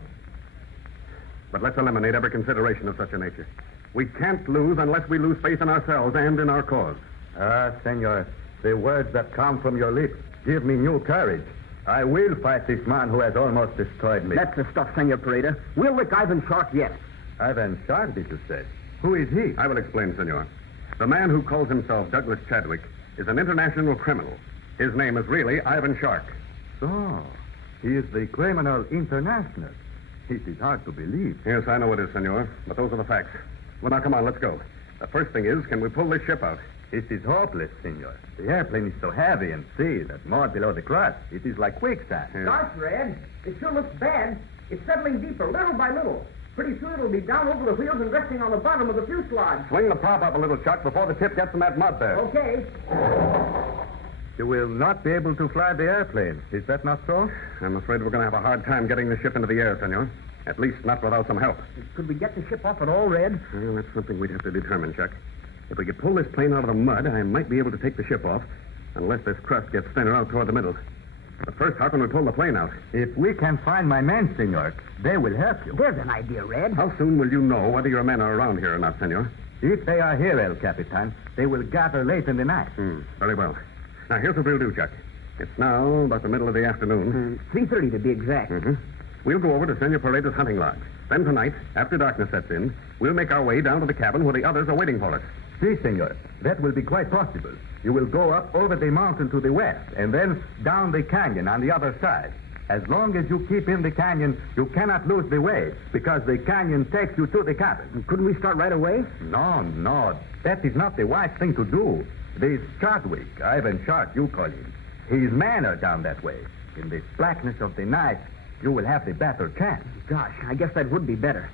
But let's eliminate every consideration of such a nature. We can't lose unless we lose faith in ourselves and in our cause. Ah, Senor, the words that come from your lips give me new courage. I will fight this man who has almost destroyed me. That's the stuff, Senor Pareda. We'll lick Ivan Shark yet. Ivan Shark, did you say? Who is he? I will explain, Senor. The man who calls himself Douglas Chadwick is an international criminal. His name is really Ivan Shark. So, he is the criminal international. It is hard to believe. Yes, I know it is, Senor, but those are the facts. Well, now, come on, let's go. The first thing is, can we pull this ship out? It is hopeless, Senor. The airplane is so heavy and see that more below the crust. It is like quicksand. Yeah. Gosh, Red, it sure looks bad. It's settling deeper, little by little. Pretty soon it'll be down over the wheels and resting on the bottom of the fuselage. Swing the prop up a little, Chuck, before the tip gets in that mud there. Okay. You will not be able to fly the airplane. Is that not so? I'm afraid we're going to have a hard time getting the ship into the air, Senor. At least not without some help. Could we get the ship off at all, Red? Well, that's something we'd have to determine, Chuck. If we could pull this plane out of the mud, I might be able to take the ship off, unless this crust gets thinner out toward the middle. But first, how can we pull the plane out? If we can find my men, Senor, they will help you. There's an idea, Red. How soon will you know whether your men are around here or not, Senor? If they are here, El Capitan, they will gather late in the night. Very well. Now, here's what we'll do, Chuck. It's now about the middle of the afternoon. 3:30 to be exact. We'll go over to Senor Paredes' hunting lodge. Then tonight, after darkness sets in, we'll make our way down to the cabin where the others are waiting for us. Si, Senor. That will be quite possible. You will go up over the mountain to the west and then down the canyon on the other side. As long as you keep in the canyon, you cannot lose the way because the canyon takes you to the cabin. Couldn't we start right away? No. That is not the wise thing to do. This Chadwick, Ivan Shark, you call him, his men are down that way. In the blackness of the night, you will have the better chance. Gosh, I guess that would be better.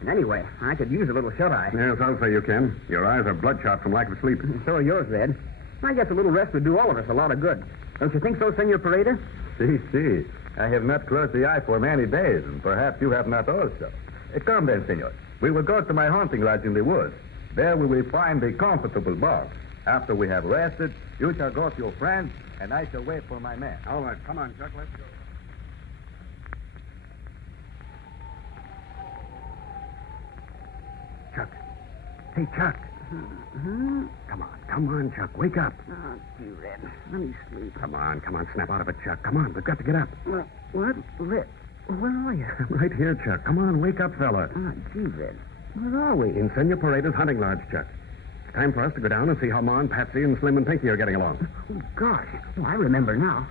And anyway, I could use a little shut-eye. Yes, I'll say you can. Your eyes are bloodshot from lack of sleep. So are yours, Red. I guess a little rest would do all of us a lot of good. Don't you think so, Senor Pareda? Si. I have not closed the eye for many days, and perhaps you have not also. Come then, Senor. We will go to my hunting lodge in the woods. There we will find a comfortable bog. After we have rested, you shall go to your friends, and I shall wait for my men. All right, come on, Chuck, let's go. Chuck. Hey, Chuck. Come on, Chuck. Wake up. Oh, gee, Red. Let me sleep. Come on. Snap out of it, Chuck. Come on. We've got to get up. What? Red? Where are you? Right here, Chuck. Come on. Wake up, fella. Oh, gee, Red. Where are we? In Senor Paredes' hunting lodge, Chuck. It's time for us to go down and see how Ma and Patsy and Slim and Pinky are getting along. Oh, gosh. Oh, I remember now.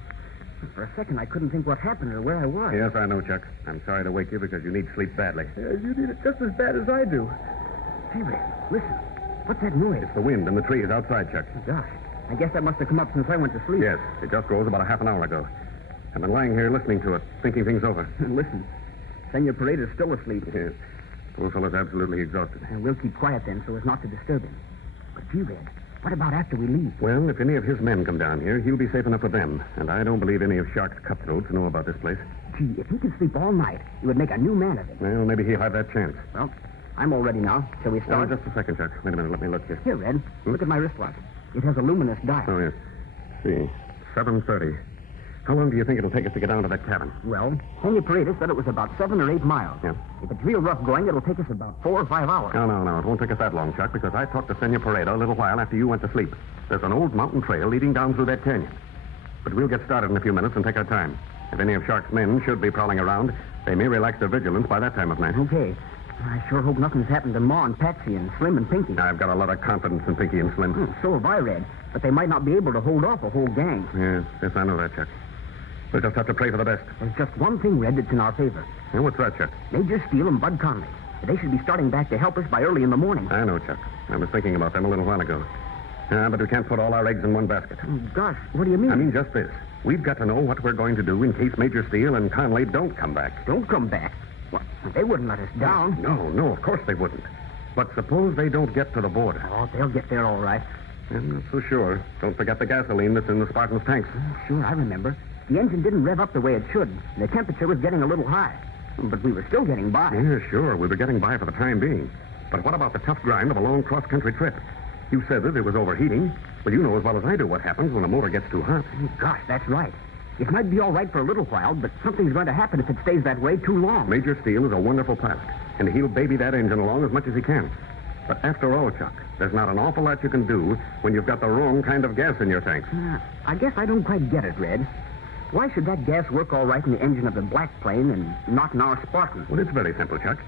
For a second, I couldn't think what happened or where I was. Yes, I know, Chuck. I'm sorry to wake you because you need sleep badly. You need it just as bad as I do. Hey, Red, listen. What's that noise? It's the wind in the trees outside, Chuck. Oh, gosh. I guess that must have come up since I went to sleep. Yes, it just rose about a half an hour ago. I've been lying here listening to it, thinking things over. Listen, Senor Paredes is still asleep. Yes. Poor fellow's absolutely exhausted. We'll keep quiet then so as not to disturb him. But gee, Red, What about after we leave? Well, if any of his men come down here, he'll be safe enough with them. And I don't believe any of Shark's cutthroats know about this place. Gee, if he could sleep all night, he would make a new man of him. Well, maybe he'll have that chance. Well, I'm all ready now. Shall we start? Just a second, Chuck. Wait a minute. Let me look here. Here, Red. Look at my wristwatch. It has a luminous dial. Oh, yes. See. 7:30. How long do you think it'll take us to get down to that cabin? Well, Henry Paredes said it was about 7 or 8 miles. Yeah. If it's real rough going, it'll take us about 4 or 5 hours. No. It won't take us that long, Chuck, because I talked to Senor Paredes a little while after you went to sleep. There's an old mountain trail leading down through that canyon. But we'll get started in a few minutes and take our time. If any of Shark's men should be prowling around, they may relax their vigilance by that time of night. Okay. I sure hope nothing's happened to Ma and Patsy and Slim and Pinky. I've got a lot of confidence in Pinky and Slim. So have I, Red. But they might not be able to hold off a whole gang. Yes, I know that, Chuck. We'll just have to pray for the best. There's just one thing, Red, that's in our favor. And what's that, Chuck? Major Steele and Bud Conley. They should be starting back to help us by early in the morning. I know, Chuck. I was thinking about them a little while ago. But we can't put all our eggs in one basket. Oh, gosh, what do you mean? I mean just this. We've got to know what we're going to do in case Major Steele and Conley don't come back. Don't come back? What? They wouldn't let us down. No, of course they wouldn't. But suppose they don't get to the border. Oh, they'll get there all right. I'm not so sure. Don't forget the gasoline that's in the Spartan's tanks. Oh, sure, I remember. The engine didn't rev up the way it should. The temperature was getting a little high. But we were still getting by. Yeah, sure. We were getting by for the time being. But what about the tough grind of a long cross-country trip? You said that it was overheating. Well, you know as well as I do what happens when a motor gets too hot. Gosh, that's right. It might be all right for a little while, but something's going to happen if it stays that way too long. Major Steele is a wonderful pilot, and he'll baby that engine along as much as he can. But after all, Chuck, there's not an awful lot you can do when you've got the wrong kind of gas in your tanks. I guess I don't quite get it, Red. Why should that gas work all right in the engine of the black plane and not in our Spartan? Well, it's very simple, Chuck.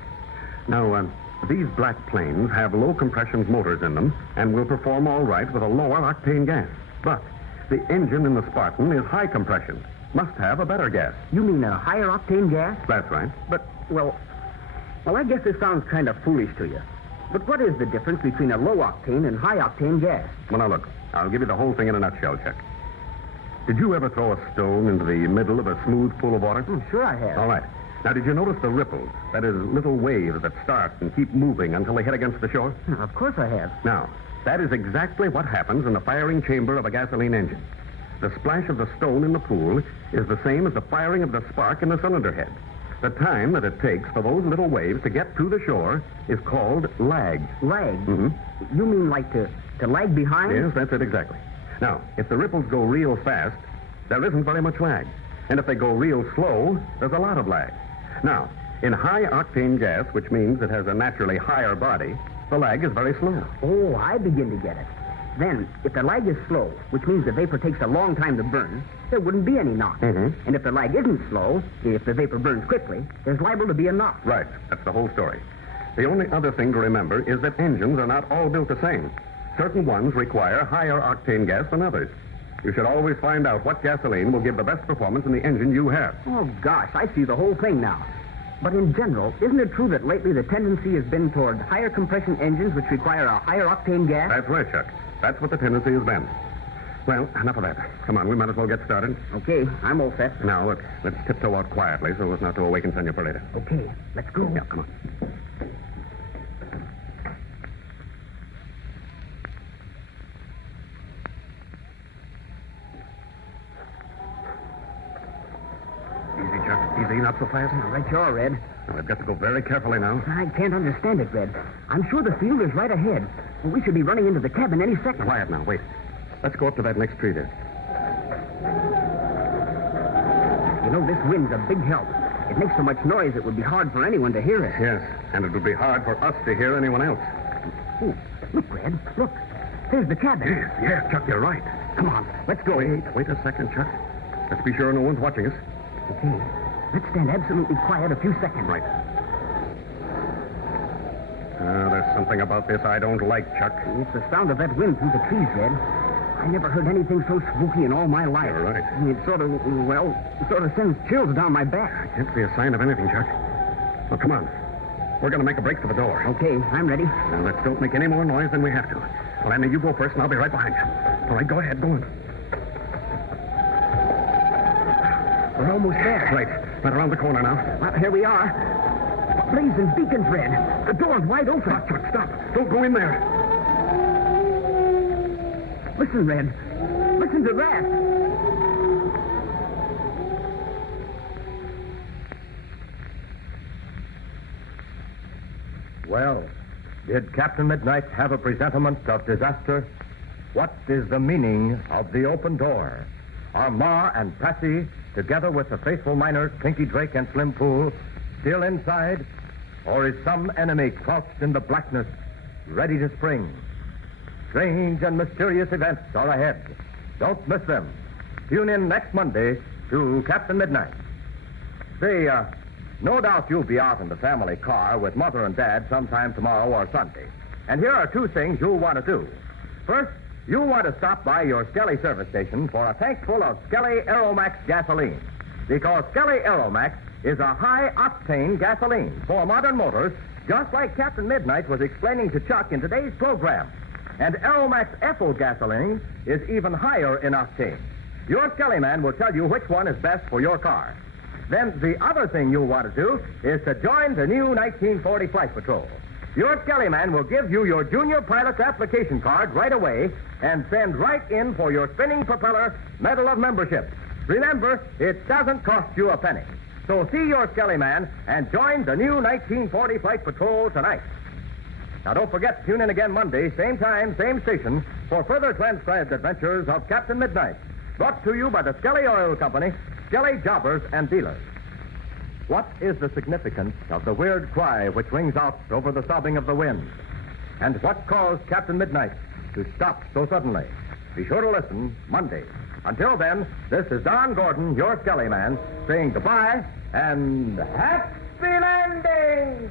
Now, these black planes have low compression motors in them and will perform all right with a lower octane gas. But the engine in the Spartan is high compression. Must have a better gas. You mean a higher octane gas? That's right. But, well, I guess this sounds kind of foolish to you. But what is the difference between a low octane and high octane gas? Well, now look, I'll give you the whole thing in a nutshell, Chuck. Did you ever throw a stone into the middle of a smooth pool of water? Sure I have. All right. Now, did you notice the ripples? That is, little waves that start and keep moving until they hit against the shore? Of course I have. Now, that is exactly what happens in the firing chamber of a gasoline engine. The splash of the stone in the pool is the same as the firing of the spark in the cylinder head. The time that it takes for those little waves to get to the shore is called lag. Lag? Mm-hmm. You mean like to lag behind? Yes, that's it exactly. Now, if the ripples go real fast, there isn't very much lag. And if they go real slow, there's a lot of lag. Now, in high-octane gas, which means it has a naturally higher body, the lag is very slow. Oh, I begin to get it. Then, if the lag is slow, which means the vapor takes a long time to burn, there wouldn't be any knock. Mm-hmm. And if the lag isn't slow, if the vapor burns quickly, there's liable to be a knock. Right. That's the whole story. The only other thing to remember is that engines are not all built the same. Certain ones require higher octane gas than others. You should always find out what gasoline will give the best performance in the engine you have. Oh, gosh, I see the whole thing now. But in general, isn't it true that lately the tendency has been toward higher compression engines which require a higher octane gas? That's right, Chuck. That's what the tendency has been. Well, enough of that. Come on, we might as well get started. Okay, I'm all set. Now, look, let's tiptoe out quietly so as not to awaken Senor Paredes. Okay, let's go. Yeah, come on. Easy, Chuck. Easy, not so fast. Right you are, Red. Well, I've got to go very carefully now. I can't understand it, Red. I'm sure the field is right ahead. We should be running into the cabin any second. Quiet now, wait. Let's go up to that next tree there. You know, this wind's a big help. It makes so much noise it would be hard for anyone to hear it. Yes, and it would be hard for us to hear anyone else. Oh, look, Red, look. There's the cabin. Yes, Chuck, you're right. Come on, let's go. Wait a second, Chuck. Let's be sure no one's watching us. Okay, let's stand absolutely quiet a few seconds. Right. There's something about this I don't like, Chuck. It's the sound of that wind through the trees, Red. I never heard anything so spooky in all my life. You're right. It sort of sends chills down my back. I can't see a sign of anything, Chuck. Well, come on. We're going to make a break for the door. Okay, I'm ready. Now, let's don't make any more noise than we have to. Well, Andy, you go first, and I'll be right behind you. All right, go ahead. Go on. We're almost there. Right around the corner now. Well, here we are. Blazing beacons, Red. The door's wide open. Chuck, stop. Don't go in there. Listen, Red. Listen to that. Well, did Captain Midnight have a presentiment of disaster? What is the meaning of the open door? Are Ma and Patsy, together with the faithful miners Pinky Drake and Slim Pool, still inside? Or is some enemy crouched in the blackness, ready to spring? Strange and mysterious events are ahead. Don't miss them. Tune in next Monday to Captain Midnight. Say, no doubt you'll be out in the family car with Mother and Dad sometime tomorrow or Sunday. And here are two things you'll want to do. First, you'll want to stop by your Skelly service station for a tank full of Skelly Aeromax gasoline. Because Skelly Aeromax is a high-octane gasoline for modern motors, just like Captain Midnight was explaining to Chuck in today's program. And Aeromax ethyl gasoline is even higher in octane. Your Skelly man will tell you which one is best for your car. Then the other thing you'll want to do is to join the new 1940 Flight Patrol. Your Skelly man will give you your junior pilot's application card right away and send right in for your spinning propeller Medal of Membership. Remember, it doesn't cost you a penny. So see your Skelly man and join the new 1940 Flight Patrol tonight. Now don't forget to tune in again Monday, same time, same station, for further transcribed adventures of Captain Midnight. Brought to you by the Skelly Oil Company, Skelly Jobbers and Dealers. What is the significance of the weird cry which rings out over the sobbing of the wind? And what caused Captain Midnight to stop so suddenly? Be sure to listen Monday. Until then, this is Don Gordon, your Skelly man, saying goodbye and happy landing!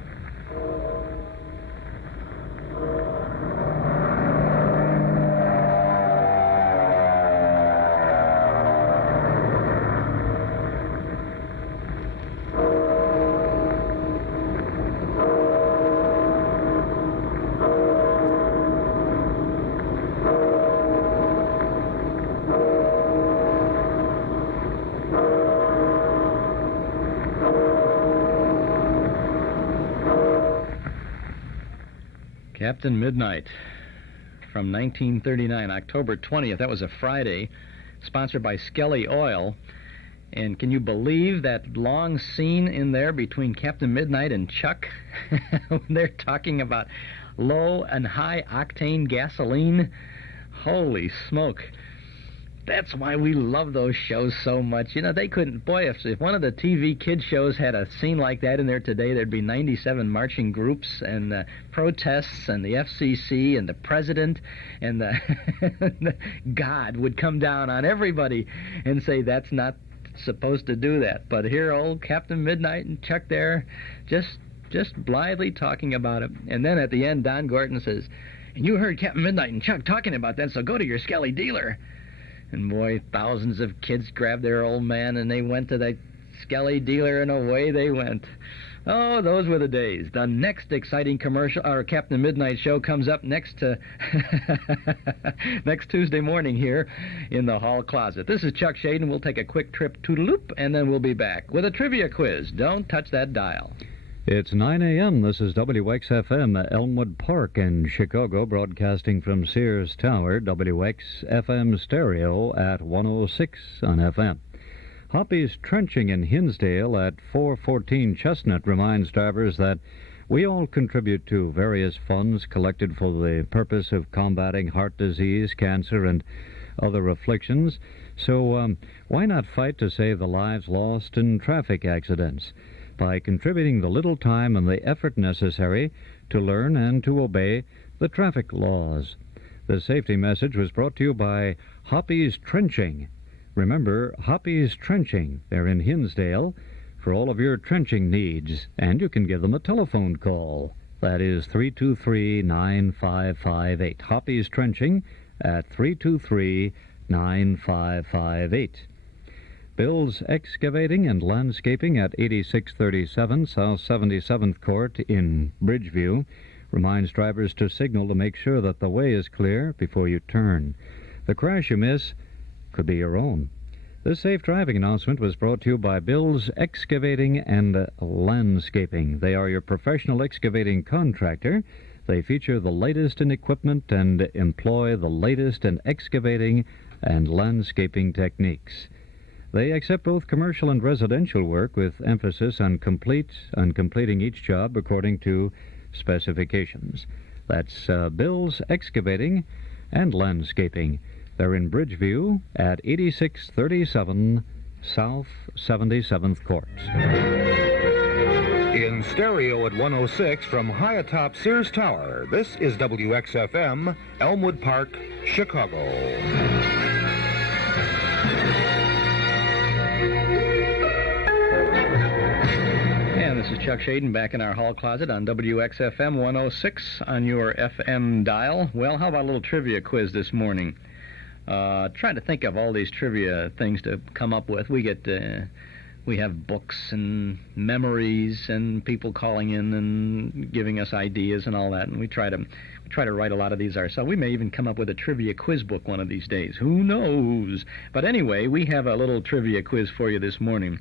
Captain Midnight from 1939, October 20th. That was a Friday, sponsored by Skelly Oil. And can you believe that long scene in there between Captain Midnight and Chuck? They're talking about low and high octane gasoline. Holy smoke. That's why we love those shows so much. You know, they couldn't... Boy, if one of the TV kid shows had a scene like that in there today, there'd be 97 marching groups and protests and the FCC and the president and the God would come down on everybody and say that's not supposed to do that. But here old Captain Midnight and Chuck there just blithely talking about it. And then at the end, Don Gordon says, and you heard Captain Midnight and Chuck talking about that, so go to your Skelly dealer. And boy, thousands of kids grabbed their old man and they went to the Skelly dealer and away they went. Oh, those were the days. The next exciting commercial, or Captain Midnight show comes up next Tuesday morning here in the hall closet. This is Chuck Shaden. We'll take a quick trip to the loop and then we'll be back with a trivia quiz. Don't touch that dial. It's 9 a.m. This is WXFM, Elmwood Park in Chicago, broadcasting from Sears Tower, WXFM stereo at 106 on FM. Hoppy's Trenching in Hinsdale at 414 Chestnut reminds drivers that we all contribute to various funds collected for the purpose of combating heart disease, cancer, and other afflictions. So why not fight to save the lives lost in traffic accidents by contributing the little time and the effort necessary to learn and to obey the traffic laws? The safety message was brought to you by Hoppy's Trenching. Remember, Hoppy's Trenching. They're in Hinsdale for all of your trenching needs, and you can give them a telephone call. That is 323-9558. Hoppy's Trenching at 323-9558. Bill's Excavating and Landscaping at 8637 South 77th Court in Bridgeview reminds drivers to signal to make sure that the way is clear before you turn. The crash you miss could be your own. This safe driving announcement was brought to you by Bill's Excavating and Landscaping. They are your professional excavating contractor. They feature the latest in equipment and employ the latest in excavating and landscaping techniques. They accept both commercial and residential work with emphasis on completing each job according to specifications. That's Bill's Excavating and Landscaping. They're in Bridgeview at 8637 South 77th Court. In stereo at 106 from high atop Sears Tower, this is WXFM, Elmwood Park, Chicago. And this is Chuck Shaden back in our hall closet on WXFM 106 on your FM dial. Well, how about a little trivia quiz this morning? Trying to think of all these trivia things to come up with. We have books and memories and people calling in and giving us ideas and all that, and we try to write a lot of these ourselves. We may even come up with a trivia quiz book one of these days. Who knows? But anyway, we have a little trivia quiz for you this morning.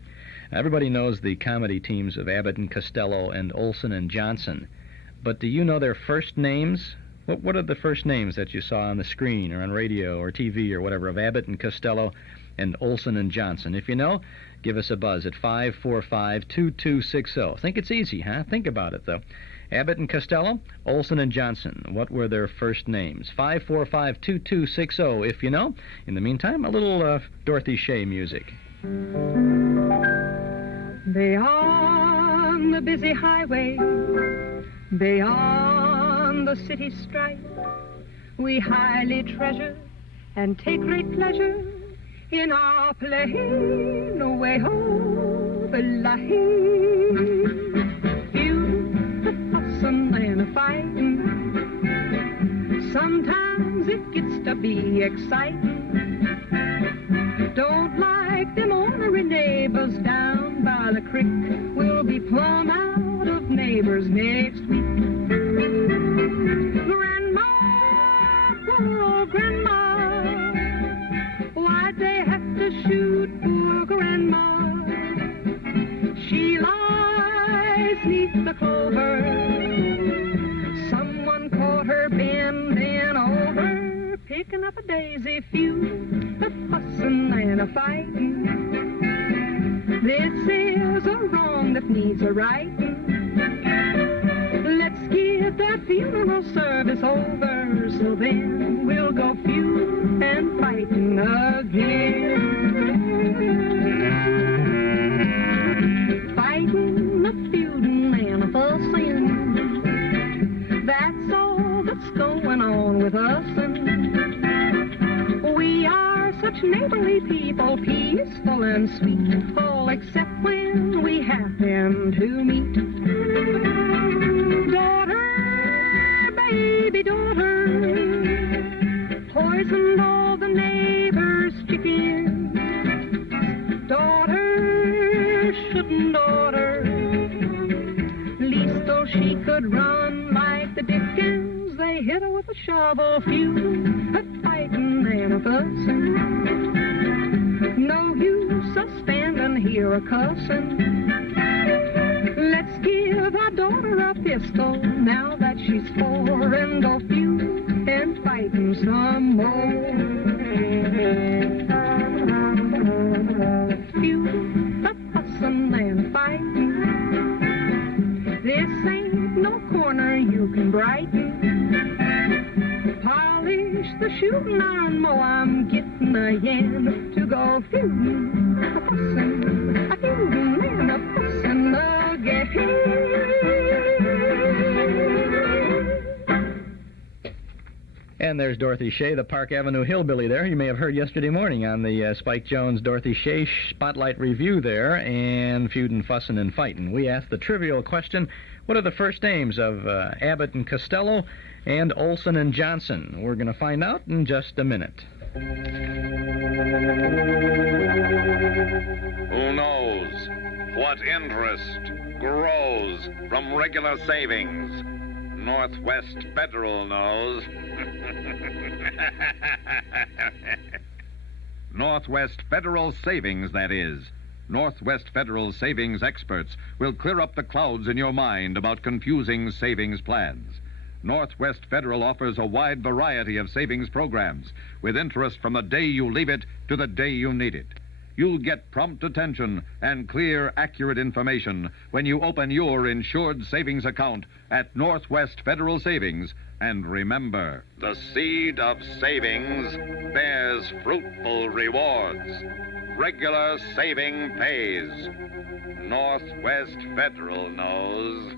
Everybody knows the comedy teams of Abbott and Costello and Olson and Johnson, but do you know their first names? What are the first names that you saw on the screen or on radio or TV or whatever of Abbott and Costello and Olson and Johnson? If you know, give us a buzz at 545-2260. Think it's easy, huh? Think about it, though. Abbott and Costello, Olson and Johnson. What were their first names? 545-2260 if you know. In the meantime, a little Dorothy Shea music. Beyond the busy highway, beyond the city strife, we highly treasure and take great pleasure in our plain way over life. Few the fussin' and a fightin', sometimes it gets to be exciting. Don't like them ornery neighbors down by the creek. We'll be plumb out of neighbors next week. Grandma, poor old Grandma, why'd they have to shoot poor Grandma? She lies 'neath the clover. Someone caught her bending over, picking up a daisy. Few a fussin' and a fightin'. This is a wrong that needs a rightin'. Let's get that funeral service over, so then we'll go feud and fightin' again. Fightin', a feudin', and a fussin', that's all that's going on with us. We are such neighborly people, peaceful and sweet, all except when we happen to meet. Daughter, baby daughter, poisoned all the neighbors' chickens. Daughter, shouldn't daughter, least though she could run like the Dickens, they hit her with a shovel. Few a fightin' and a fussin', no use a standin' here a cussin'. Let's give our daughter a pistol now that she's 4, and go feud and fightin' some more. Feud a fussin' and fightin', this ain't no corner you can brighten. Polish the shooting iron, Mo, I'm getting a yen to go feudin', a fussin', a feudin', and a fussin' again. And there's Dorothy Shea, the Park Avenue hillbilly there. You may have heard yesterday morning on the Spike Jones Dorothy Shea Spotlight Review there, and feudin', fussin', and fightin'. We asked the trivial question, what are the first names of Abbott and Costello and Olson and Johnson? We're going to find out in just a minute. Who knows what interest grows from regular savings? Northwest Federal knows. Northwest Federal Savings, that is. Northwest Federal Savings experts will clear up the clouds in your mind about confusing savings plans. Northwest Federal offers a wide variety of savings programs with interest from the day you leave it to the day you need it. You'll get prompt attention and clear, accurate information when you open your insured savings account at Northwest Federal Savings. And remember, the seed of savings bears fruitful rewards. Regular saving pays. Northwest Federal knows.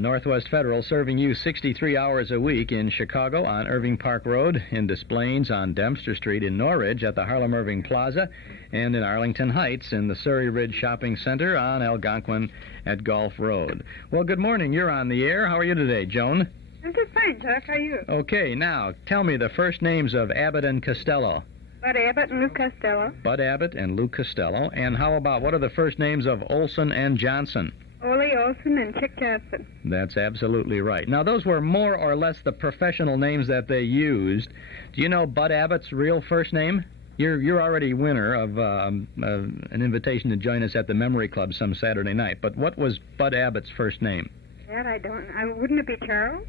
Northwest Federal serving you 63 hours a week in Chicago on Irving Park Road, in Des Plaines on Dempster Street, in Norridge at the Harlem Irving Plaza, and in Arlington Heights in the Surrey Ridge Shopping Center on Algonquin at Gulf Road. Well, good morning. You're on the air. How are you today, Joan? I'm just fine, Chuck. How are you? Okay, now, tell me the first names of Abbott and Costello. Bud Abbott and Lou Costello. Bud Abbott and Lou Costello. And how about, what are the first names of Olson and Johnson? Ole Olson and Chick Johnson. That's absolutely right. Now, those were more or less the professional names that they used. Do you know Bud Abbott's real first name? You're already winner of an invitation to join us at the Memory Club some Saturday night. But what was Bud Abbott's first name? That I don't. Wouldn't it be Charles?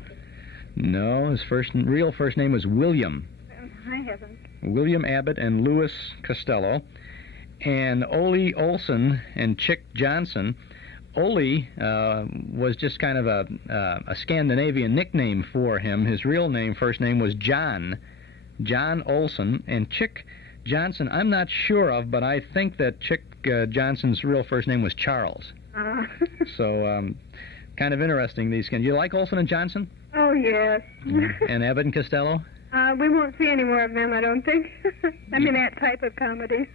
No, his real first name was William. I haven't. William Abbott and Louis Costello. And Ole Olson and Chick Johnson. Ole was just kind of a Scandinavian nickname for him. His real name, first name, was John Olson. And Chick Johnson, I'm not sure of, but I think that Chick Johnson's real first name was Charles. So, kind of interesting, these kind. You like Olson and Johnson? Oh, yes. And Abbott and Costello? We won't see any more of them, I don't think. I mean, that type of comedy.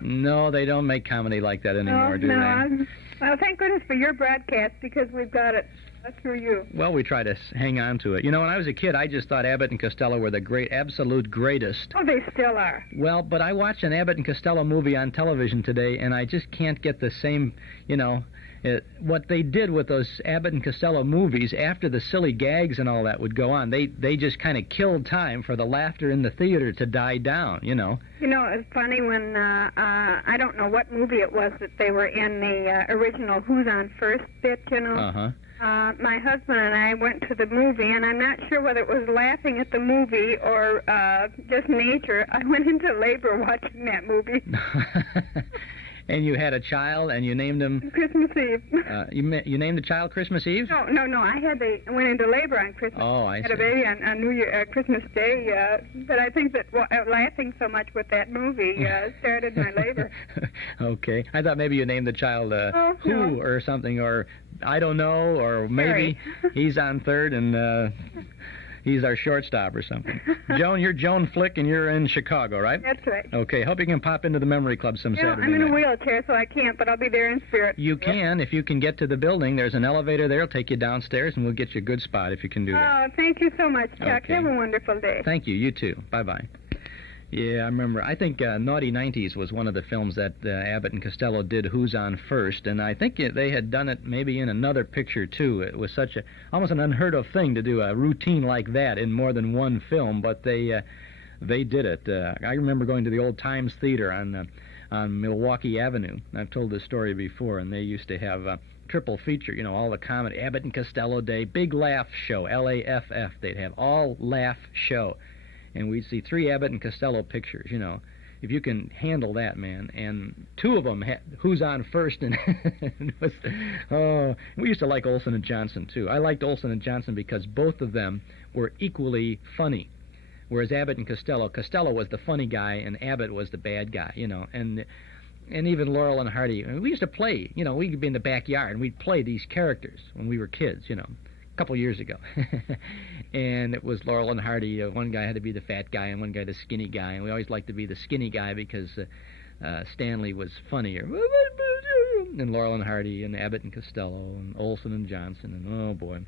No, they don't make comedy like that anymore, do they? Well, thank goodness for your broadcast, because we've got it through you. Well, we try to hang on to it. You know, when I was a kid, I just thought Abbott and Costello were the absolute greatest. Oh, they still are. Well, but I watched an Abbott and Costello movie on television today, and I just can't get the same, what they did with those Abbott and Costello movies after the silly gags and all that would go on. They just kind of killed time for the laughter in the theater to die down, You know, it's funny when, I don't know what movie it was that they were in the original Who's on First bit, Uh-huh. My husband and I went to the movie, and I'm not sure whether it was laughing at the movie or just nature. I went into labor watching that movie. And you had a child, and you named him... Christmas Eve. You named the child Christmas Eve? No. I went into labor on Christmas. Oh, I see. Had a baby on New Year, Christmas Day. But I think that laughing so much with that movie started my labor. Okay. I thought maybe you named the child Who no. or something, or I don't know, or maybe he's on third and... he's our shortstop or something. Joan, you're Joan Flick, and you're in Chicago, right? That's right. Okay, hope you can pop into the Memory Club some Saturday I'm in night. a wheelchair, so I can't, but I'll be there in spirit. You can, if you can get to the building. There's an elevator there. It'll take you downstairs, and we'll get you a good spot if you can do that. Oh, thank you so much, Chuck. Okay. Have a wonderful day. Thank you. You too. Bye-bye. Yeah, I remember. I think Naughty 90s was one of the films that Abbott and Costello did Who's on First, and I think they had done it maybe in another picture, too. It was almost an unheard of thing to do a routine like that in more than one film, but they did it. I remember going to the old Times Theater on Milwaukee Avenue. I've told this story before, and they used to have a triple feature, all the comedy, Abbott and Costello Day, big laugh show, L-A-F-F. They'd have all laugh show. And we'd see 3 Abbott and Costello pictures, If you can handle that, man. And 2 of them had Who's on First, and we used to like Olson and Johnson, too. I liked Olson and Johnson because both of them were equally funny. Whereas Abbott and Costello was the funny guy, and Abbott was the bad guy, And even Laurel and Hardy, we used to play, we'd be in the backyard, and we'd play these characters when we were kids, a couple years ago. And it was Laurel and Hardy. One guy had to be the fat guy and one guy the skinny guy. And we always liked to be the skinny guy because Stanley was funnier. And Laurel and Hardy and Abbott and Costello and Olson and Johnson. And oh, boy.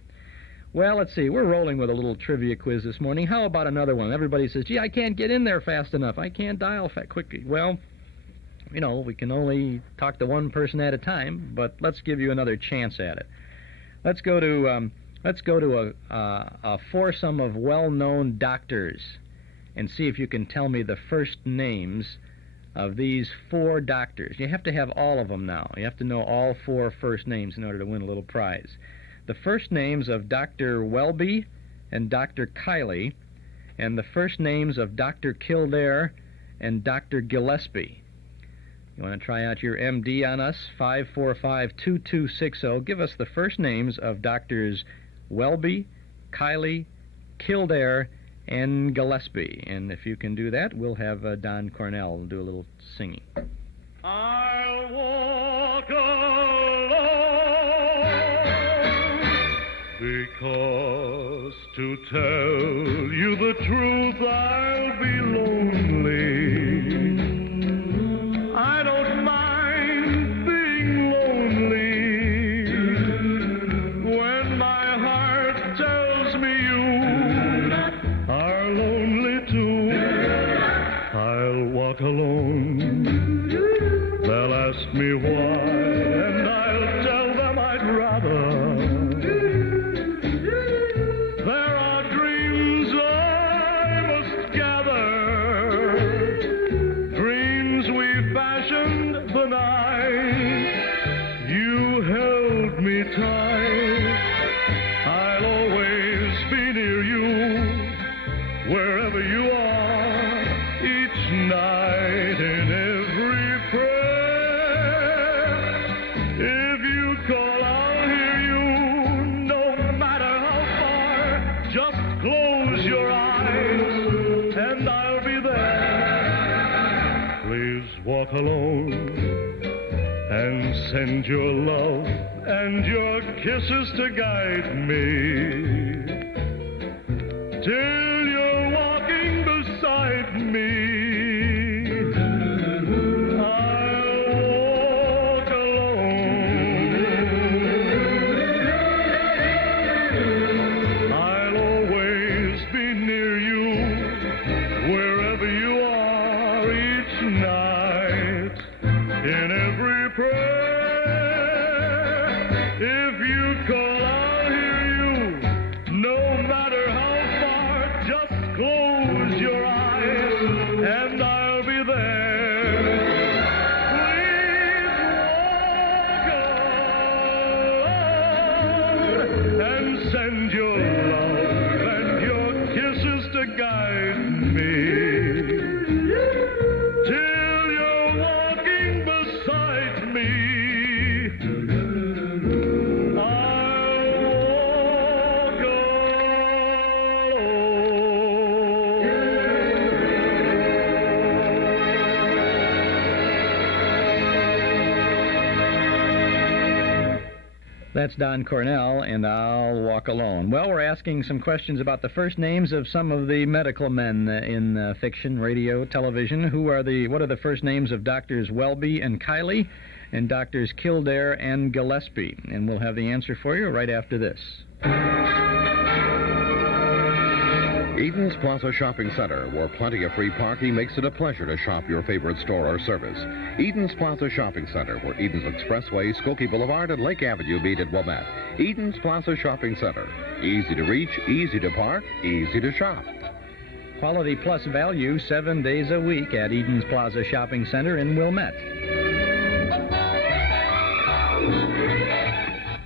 Well, let's see. We're rolling with a little trivia quiz this morning. How about another one? Everybody says, gee, I can't get in there fast enough. I can't dial quickly. Well, we can only talk to one person at a time, but let's give you another chance at it. Let's go to a foursome of well-known doctors and see if you can tell me the first names of these 4 doctors. You have to have all of them now. You have to know all 4 first names in order to win a little prize. The first names of Dr. Welby and Dr. Kiley, and the first names of Dr. Kildare and Dr. Gillespie. You want to try out your MD on us? 545-2260. Give us the first names of Doctors Welby, Kiley, Kildare, and Gillespie. And if you can do that, we'll have Don Cornell do a little singing. I'll walk alone, because to tell you the truth, I'll be lonely. I don't mind being lonely when my heart tells me you are lonely too. I'll walk alone. They'll ask me why, and I'll tell them I'd rather. There are dreams I must gather, dreams we fashioned the night you held me tight. I'll always be near you, wherever you are, each night in every prayer. If you call, I'll hear you, no matter how far. Just close your eyes, and I'll be there. Please walk alone, and send your love and your kisses to guide me till you're walking beside me. I'll walk alone. I'll always be near you, wherever you are, each night, in every prayer. If you call, I'll hear you, no matter how far. Just close your eyes, and I'll be there. Please walk on, and send your love and your kisses to guide me till you're walking beside me. That's Don Cornell, and I'll walk alone. Well, we're asking some questions about the first names of some of the medical men in fiction, radio, television. What are the first names of Doctors Welby and Kiley, and Doctors Kildare and Gillespie? And we'll have the answer for you right after this. Eden's Plaza Shopping Center, where plenty of free parking makes it a pleasure to shop your favorite store or service. Eden's Plaza Shopping Center, where Eden's Expressway, Skokie Boulevard, and Lake Avenue meet at Wilmette. Eden's Plaza Shopping Center. Easy to reach, easy to park, easy to shop. Quality plus value 7 days a week at Eden's Plaza Shopping Center in Wilmette.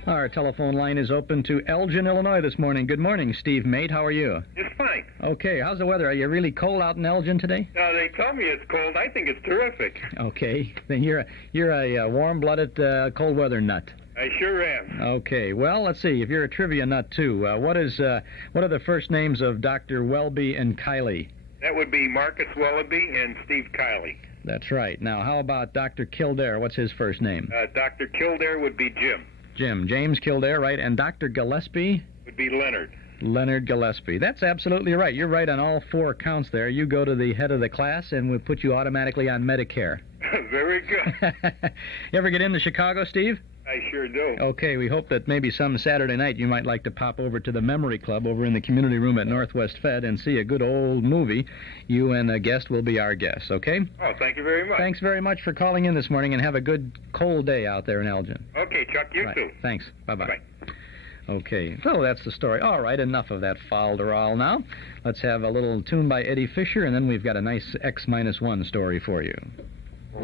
Our telephone line is open to Elgin, Illinois this morning. Good morning, Steve Mate. How are you? It's fine. Okay, how's the weather? Are you really cold out in Elgin today? They tell me it's cold. I think it's terrific. Okay, then you're a warm-blooded cold weather nut. I sure am. Okay, well, let's see. If you're a trivia nut too, what are the first names of Dr. Welby and Kiley? That would be Marcus Wellaby and Steve Kiley. That's right. Now, how about Dr. Kildare? What's his first name? Dr. Kildare would be Jim. James Kildare, right? And Dr. Gillespie? Would be Leonard. Leonard Gillespie. That's absolutely right. You're right on all 4 counts there. You go to the head of the class, and we'll put you automatically on Medicare. Very good. You ever get into Chicago, Steve? I sure do. Okay, we hope that maybe some Saturday night you might like to pop over to the Memory Club over in the community room at Northwest Fed and see a good old movie. You and a guest will be our guests, okay? Oh, thank you very much. Thanks very much for calling in this morning, and have a good cold day out there in Elgin. Okay, Chuck, you too. Thanks. Bye-bye. Bye. Okay, so that's the story. All right, enough of that falderall now. Let's have a little tune by Eddie Fisher, and then we've got a nice X-1 story for you. I'm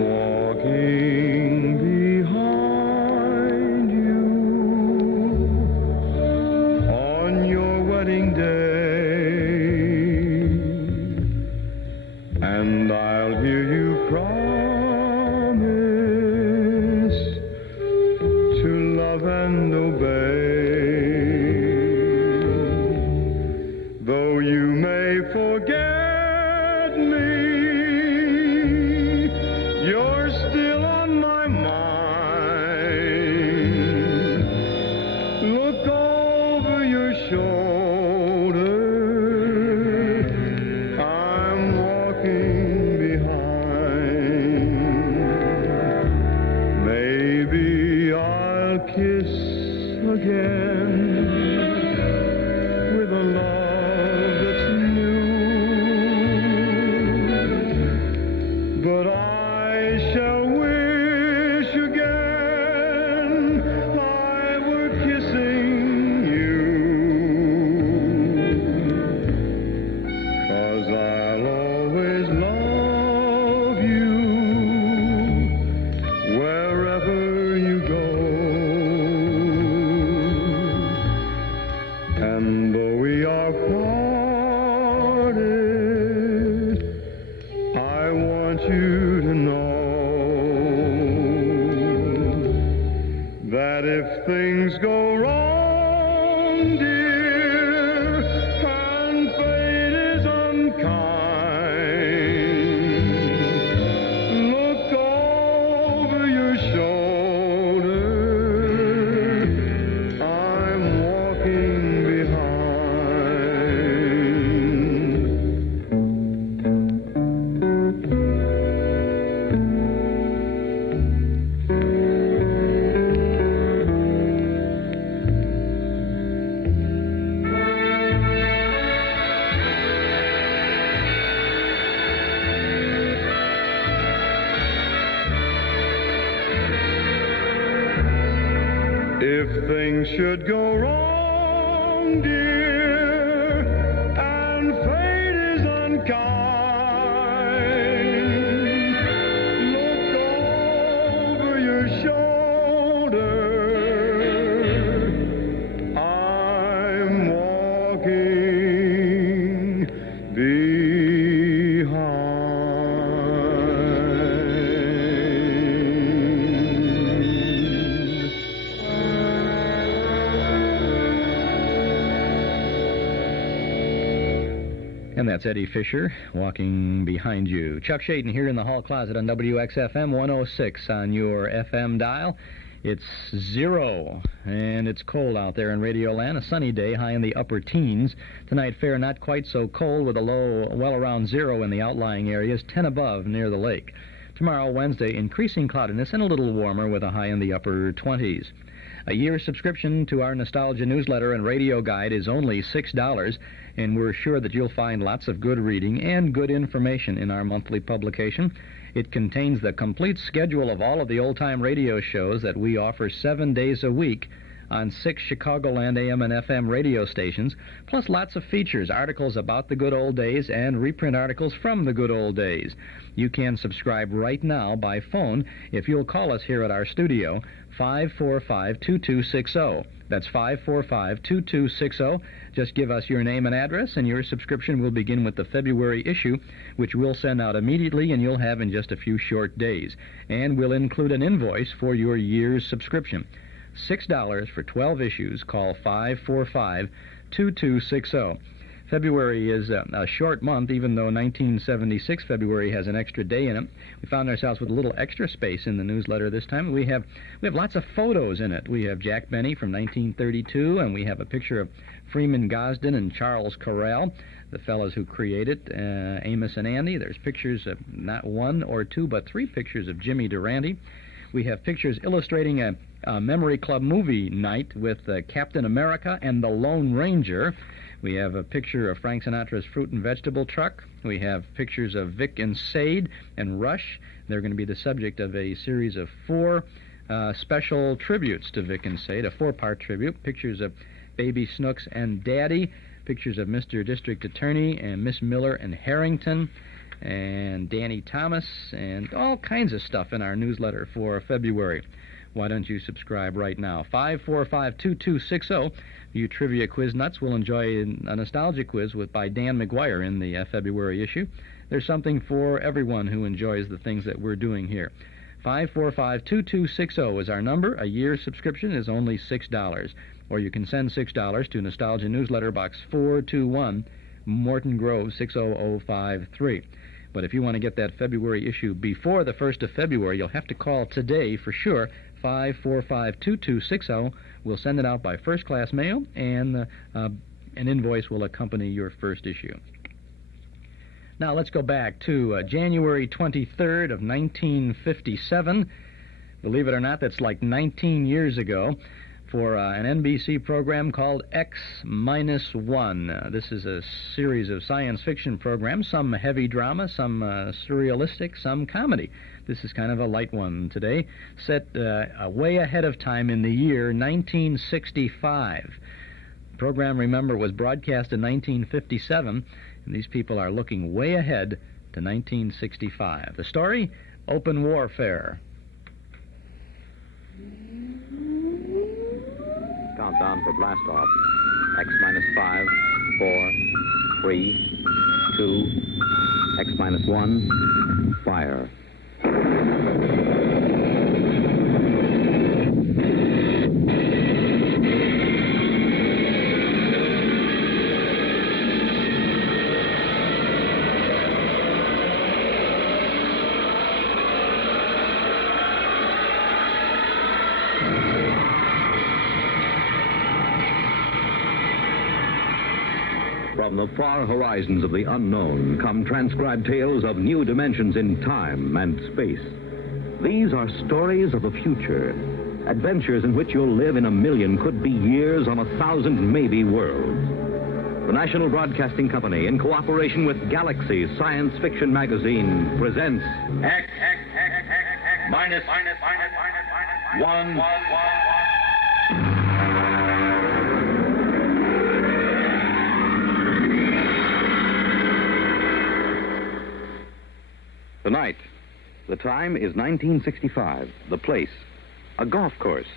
walking behind you on your wedding day, and I'll hear you promise to love and obey, though you may forget me. You're still on my mind. Look over your shoulder. I'm walking behind. Maybe I'll kiss again with a love that's new. But I shall wish again I were kissing you, 'cause I'll always love you wherever you go. And though we are parted, I want you to know that if things go wrong, dear, and fate is unkind, look over your shoulder. I'm walking if things should go wrong, dear, and fate is unkind, look over your shoulder. I'm walking And that's Eddie Fisher, Walking Behind You. Chuck Shaden here in the hall closet on WXFM 106 on your FM dial. It's 0, and it's cold out there in Radioland. A sunny day, high in the upper teens. Tonight, fair not quite so cold, with a low well around 0 in the outlying areas, 10 above near the lake. Tomorrow, Wednesday, increasing cloudiness and a little warmer with a high in the upper 20s. A year's subscription to our Nostalgia newsletter and radio guide is only $6, and we're sure that you'll find lots of good reading and good information in our monthly publication. It contains the complete schedule of all of the old-time radio shows that we offer 7 days a week on 6 Chicagoland AM and FM radio stations, plus lots of features, articles about the good old days, and reprint articles from the good old days. You can subscribe right now by phone if you'll call us here at our studio, 545-2260. That's 545-2260. Just give us your name and address, and your subscription will begin with the February issue, which we'll send out immediately and you'll have in just a few short days. And we'll include an invoice for your year's subscription. $6 for 12 issues. Call 545-2260. February is a short month, even though 1976 February has an extra day in it. We found ourselves with a little extra space in the newsletter this time. We have lots of photos in it. We have Jack Benny from 1932, and we have a picture of Freeman Gosden and Charles Corral, the fellows who created Amos and Andy. There's pictures of not one or two, but 3 pictures of Jimmy Durante. We have pictures illustrating a Memory Club movie night with Captain America and the Lone Ranger. We have a picture of Frank Sinatra's fruit and vegetable truck. We have pictures of Vic and Sade and Rush. They're going to be the subject of a series of 4 special tributes to Vic and Sade, a 4-part tribute. Pictures of Baby Snooks and Daddy. pictures of Mr. District Attorney and Miss Miller and Harrington and Danny Thomas and all kinds of stuff in our newsletter for February. Why don't you subscribe right now? 545-2260. You trivia quiz nuts will enjoy a nostalgia quiz by Dan McGuire in the February issue. There's something for everyone who enjoys the things that we're doing here. 545-2260 is our number. A year subscription is only $6. Or you can send $6 to Nostalgia Newsletter Box 421, Morton Grove 60053. But if you want to get that February issue before the 1st of February, you'll have to call today for sure. 545-2260. We'll send it out by first-class mail, and an invoice will accompany your first issue. Now let's go back to January 23rd of 1957. Believe it or not, that's like 19 years ago, for an NBC program called X-1. This is a series of science fiction programs, some heavy drama, some surrealistic, some comedy. This is kind of a light one today, set way ahead of time in the year 1965. The program, remember, was broadcast in 1957, and these people are looking way ahead to 1965. The story, Open Warfare. Countdown for blast off. X-5, 4, 3, 2, X-1, fire. From the far horizons of the unknown come transcribed tales of new dimensions in time and space. These are stories of the future, adventures in which you'll live in a million, could be years, on 1,000 maybe worlds. The National Broadcasting Company, in cooperation with Galaxy Science Fiction Magazine, presents X-1. Tonight, the time is 1965. The place, a golf course.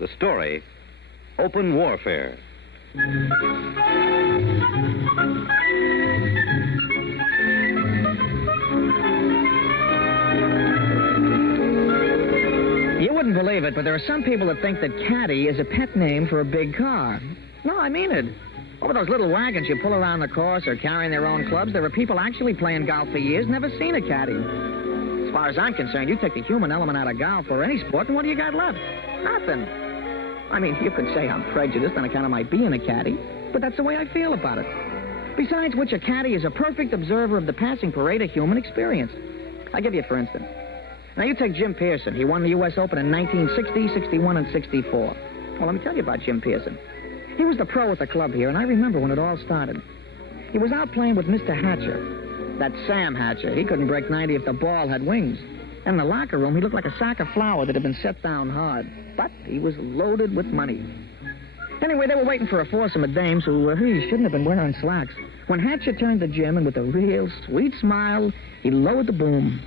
The story, Open Warfare. You wouldn't believe it, but there are some people that think that caddy is a pet name for a big car. No, I mean it. Over those little wagons you pull around the course or carrying their own clubs, there are people actually playing golf for years, never seen a caddy. As far as I'm concerned, you take the human element out of golf or any sport, and what do you got left? Nothing. I mean, you could say I'm prejudiced on account of my being a caddy, but that's the way I feel about it. Besides which, a caddy is a perfect observer of the passing parade of human experience. I'll give you for instance. Now, you take Jim Pearson. He won the U.S. Open in 1960, 61, and 64. Well, let me tell you about Jim Pearson. He was the pro at the club here, and I remember when it all started. He was out playing with Mr. Hatcher. That Sam Hatcher. He couldn't break 90 if the ball had wings. And in the locker room, he looked like a sack of flour that had been set down hard. But he was loaded with money. Anyway, they were waiting for a foursome of dames who shouldn't have been wearing slacks. When Hatcher turned to Jim, and with a real sweet smile, he lowered the boom.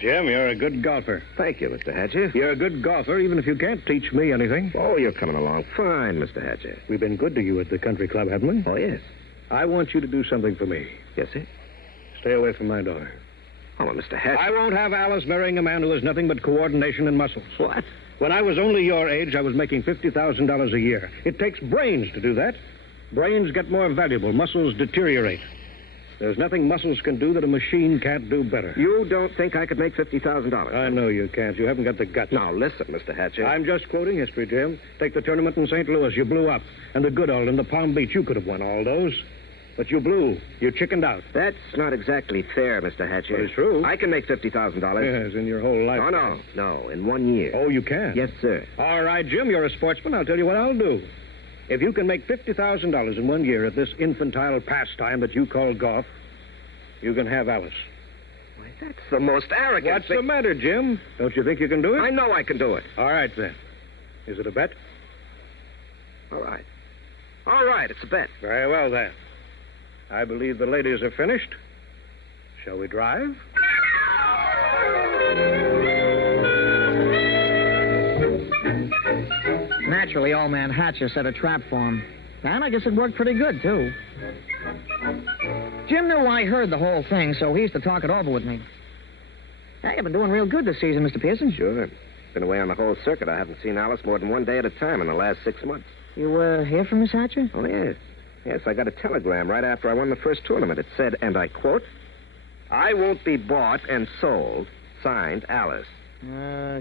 Jim, you're a good golfer. Thank you, Mr. Hatcher. You're a good golfer, even if you can't teach me anything. Oh, you're coming along fine, Mr. Hatcher. We've been good to you at the country club, haven't we? Oh, yes. I want you to do something for me. Yes, sir? Stay away from my daughter. Oh, well, Mr. Hatcher. I won't have Alice marrying a man who has nothing but coordination and muscles. What? When I was only your age, I was making $50,000 a year. It takes brains to do that. Brains get more valuable. Muscles deteriorate. There's nothing muscles can do that a machine can't do better. You don't think I could make $50,000? I know you can't. You haven't got the guts. Now, listen, Mr. Hatcher. I'm just quoting history, Jim. Take the tournament in St. Louis. You blew up. And the Goodall and the Palm Beach. You could have won all those. But you blew. You chickened out. That's not exactly fair, Mr. Hatcher. But it's true. I can make $50,000. Yes, in your whole life. No, in 1 year. Oh, you can? Yes, sir. All right, Jim, you're a sportsman. I'll tell you what I'll do. If you can make $50,000 in 1 year at this infantile pastime that you call golf, you can have Alice. Why, that's the most arrogant What's the matter, Jim? Don't you think you can do it? I know I can do it. All right, then. Is it a bet? All right. All right, it's a bet. Very well, then. I believe the ladies are finished. Shall we drive? Naturally, old man Hatcher set a trap for him. And I guess it worked pretty good, too. Jim knew I heard the whole thing, so he used to talk it over with me. Hey, you've been doing real good this season, Mr. Pearson. Sure. Been away on the whole circuit. I haven't seen Alice more than one day at a time in the last 6 months. You, hear from Miss Hatcher? Oh, yes. Yes, I got a telegram right after I won the first tournament. It said, and I quote, "I won't be bought and sold. Signed, Alice."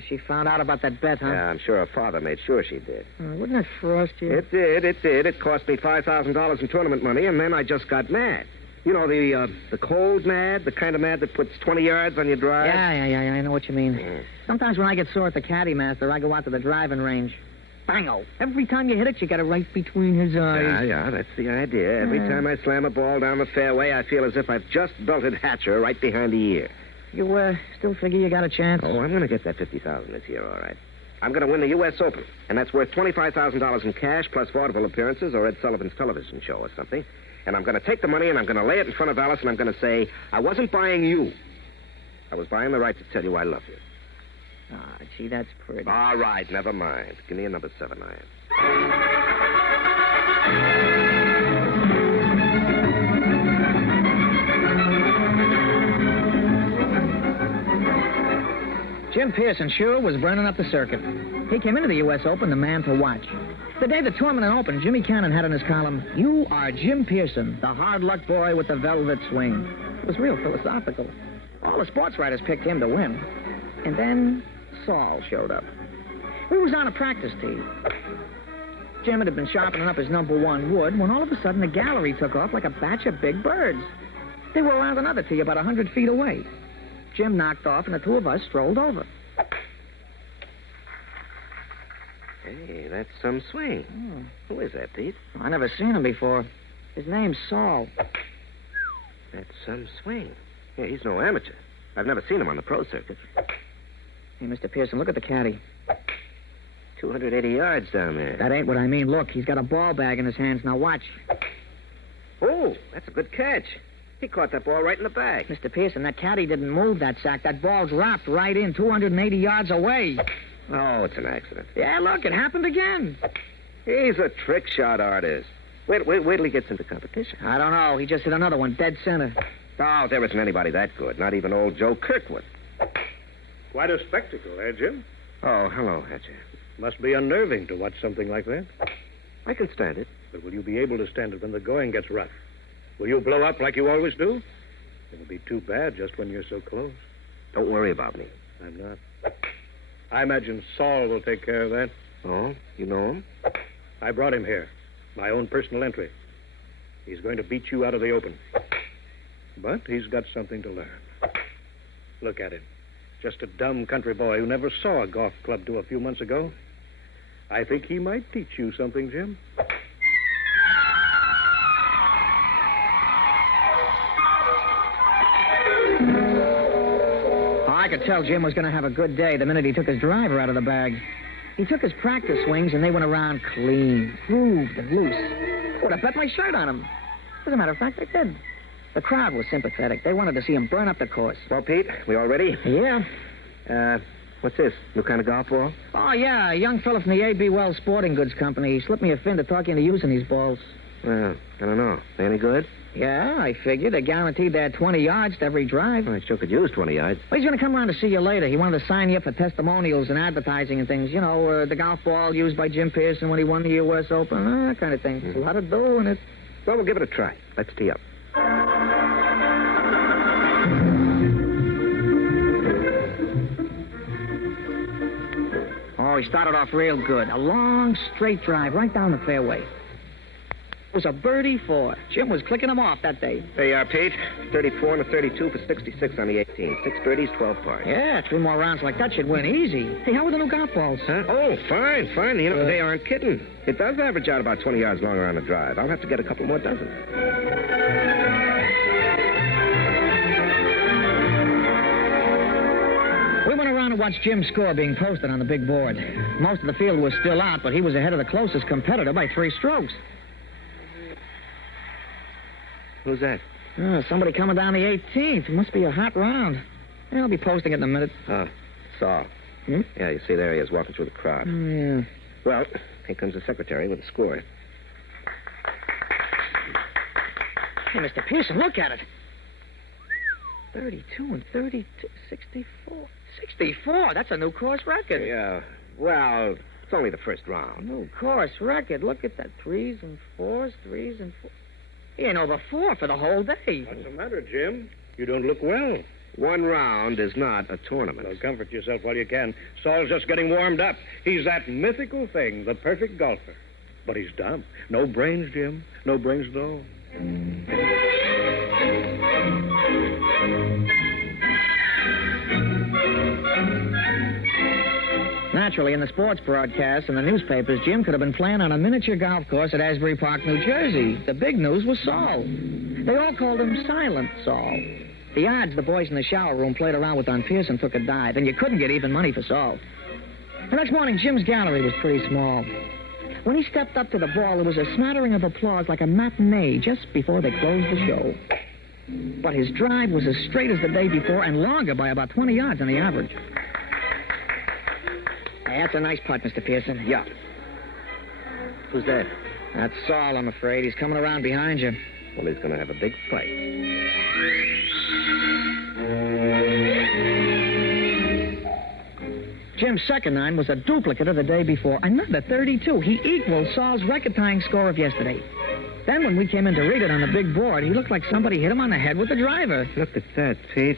She found out about that bet, huh? Yeah, I'm sure her father made sure she did. Wouldn't that frost you? It did. It cost me $5,000 in tournament money, and then I just got mad. You know, the cold mad, the kind of mad that puts 20 yards on your drive? Yeah, I know what you mean. Sometimes when I get sore at the caddy master, I go out to the driving range. Bango. Every time you hit it, you got it right between his eyes. Yeah, that's the idea. Every time I slam a ball down the fairway, I feel as if I've just belted Hatcher right behind the ear. You, still figure you got a chance? Oh, I'm going to get that $50,000 this year, all right. I'm going to win the U.S. Open, and that's worth $25,000 in cash plus vaudeville appearances or Ed Sullivan's television show or something. And I'm going to take the money and I'm going to lay it in front of Alice and I'm going to say, I wasn't buying you. I was buying the right to tell you I love you. Ah, gee, that's pretty. All right, never mind. Give me a number 7 iron. Jim Pearson sure was burning up the circuit. He came into the U.S. Open the man to watch. The day the tournament opened, Jimmy Cannon had in his column, "You are Jim Pearson, the hard-luck boy with the velvet swing." It was real philosophical. All the sports writers picked him to win. And then Saul showed up. We was on a practice tee. Jim had been sharpening up his #1 wood when all of a sudden the gallery took off like a batch of big birds. They were around another tee about 100 feet away. Jim knocked off, and the two of us strolled over. Hey, that's some swing. Who is that, Pete? I never seen him before. His name's Saul. That's some swing. Yeah, he's no amateur. I've never seen him on the pro circuit. Hey, Mr. Pearson, look at the caddy. 280 yards down there. That ain't what I mean. Look, he's got a ball bag in his hands. Now watch. Oh, that's a good catch. He caught that ball right in the bag. Mr. Pearson, that caddy didn't move that sack. That ball dropped right in 280 yards away. Oh, it's an accident. Yeah, look, it happened again. He's a trick shot artist. Wait till he gets into competition. I don't know. He just hit another one dead center. Oh, there isn't anybody that good. Not even old Joe Kirkwood. Quite a spectacle, eh, Jim? Oh, hello, Hatcher. Must be unnerving to watch something like that. I can stand it. But will you be able to stand it when the going gets rough? Will you blow up like you always do? It'll be too bad just when you're so close. Don't worry about me. I'm not. I imagine Saul will take care of that. Oh, you know him? I brought him here. My own personal entry. He's going to beat you out of the open. But he's got something to learn. Look at him. Just a dumb country boy who never saw a golf club till a few months ago. I think he might teach you something, Jim. I could tell Jim was going to have a good day the minute he took his driver out of the bag. He took his practice swings, and they went around clean, grooved, and loose. Would have bet my shirt on him. As a matter of fact, I did. The crowd was sympathetic. They wanted to see him burn up the course. Well, Pete, we all ready? Yeah. What's this? New kind of golf ball? Oh, yeah, a young fella from the A.B. Wells Sporting Goods Company. He slipped me a fin to talk you into using these balls. Well, I don't know. They any good? Yeah, I figured. They guaranteed they had 20 yards to every drive. Well, I sure could use 20 yards. Well, he's going to come around to see you later. He wanted to sign you up for testimonials and advertising and things. You know, the golf ball used by Jim Pearson when he won the U.S. Open. That kind of thing. There's a lot of dough in it. Well, we'll give it a try. Let's tee up. Oh, he started off real good. A long, straight drive right down the fairway. It was a birdie 4. Jim was clicking them off that day. There you are, Pete. 34 and a 32 for 66 on the 18. 6 birdies, 12 pars. Yeah, 3 more rounds like that should win easy. Hey, how were the new golf balls? Huh? Oh, fine. You know, they aren't kidding. It does average out about 20 yards longer on the drive. I'll have to get a couple more dozen. We went around and watched Jim's score being posted on the big board. Most of the field was still out, but he was ahead of the closest competitor by 3 strokes. Who's that? Oh, somebody coming down the 18th. It must be a hot round. Yeah, I'll be posting it in a minute. Oh, Saul. Hmm? Yeah, you see, there he is walking through the crowd. Oh, yeah. Well, here comes the secretary with the score. Hey, Mr. Pearson, look at it. 32 and 32, 64. 64? That's a new course record. Yeah, well, it's only the first round. New course record. Look at that. 3s and 4s, 3s and 4s. He ain't over 4 for the whole day. What's the matter, Jim? You don't look well. One round is not a tournament. Well, comfort yourself while you can. Saul's just getting warmed up. He's that mythical thing, the perfect golfer. But he's dumb. No brains, Jim. No brains at all. Naturally, in the sports broadcasts and the newspapers, Jim could have been playing on a miniature golf course at Asbury Park, New Jersey. The big news was Saul. They all called him Silent Saul. The odds the boys in the shower room played around with on Pearson took a dive, and you couldn't get even money for Saul. The next morning, Jim's gallery was pretty small. When he stepped up to the ball, there was a smattering of applause like a matinee just before they closed the show. But his drive was as straight as the day before and longer by about 20 yards on the average. Hey, that's a nice putt, Mr. Pearson. Yeah. Who's that? That's Saul, I'm afraid. He's coming around behind you. Well, he's going to have a big fight. Jim's second nine was a duplicate of the day before. Another 32. He equaled Saul's record-tying score of yesterday. Then when we came in to read it on the big board, he looked like somebody hit him on the head with a driver. Look at that, Pete.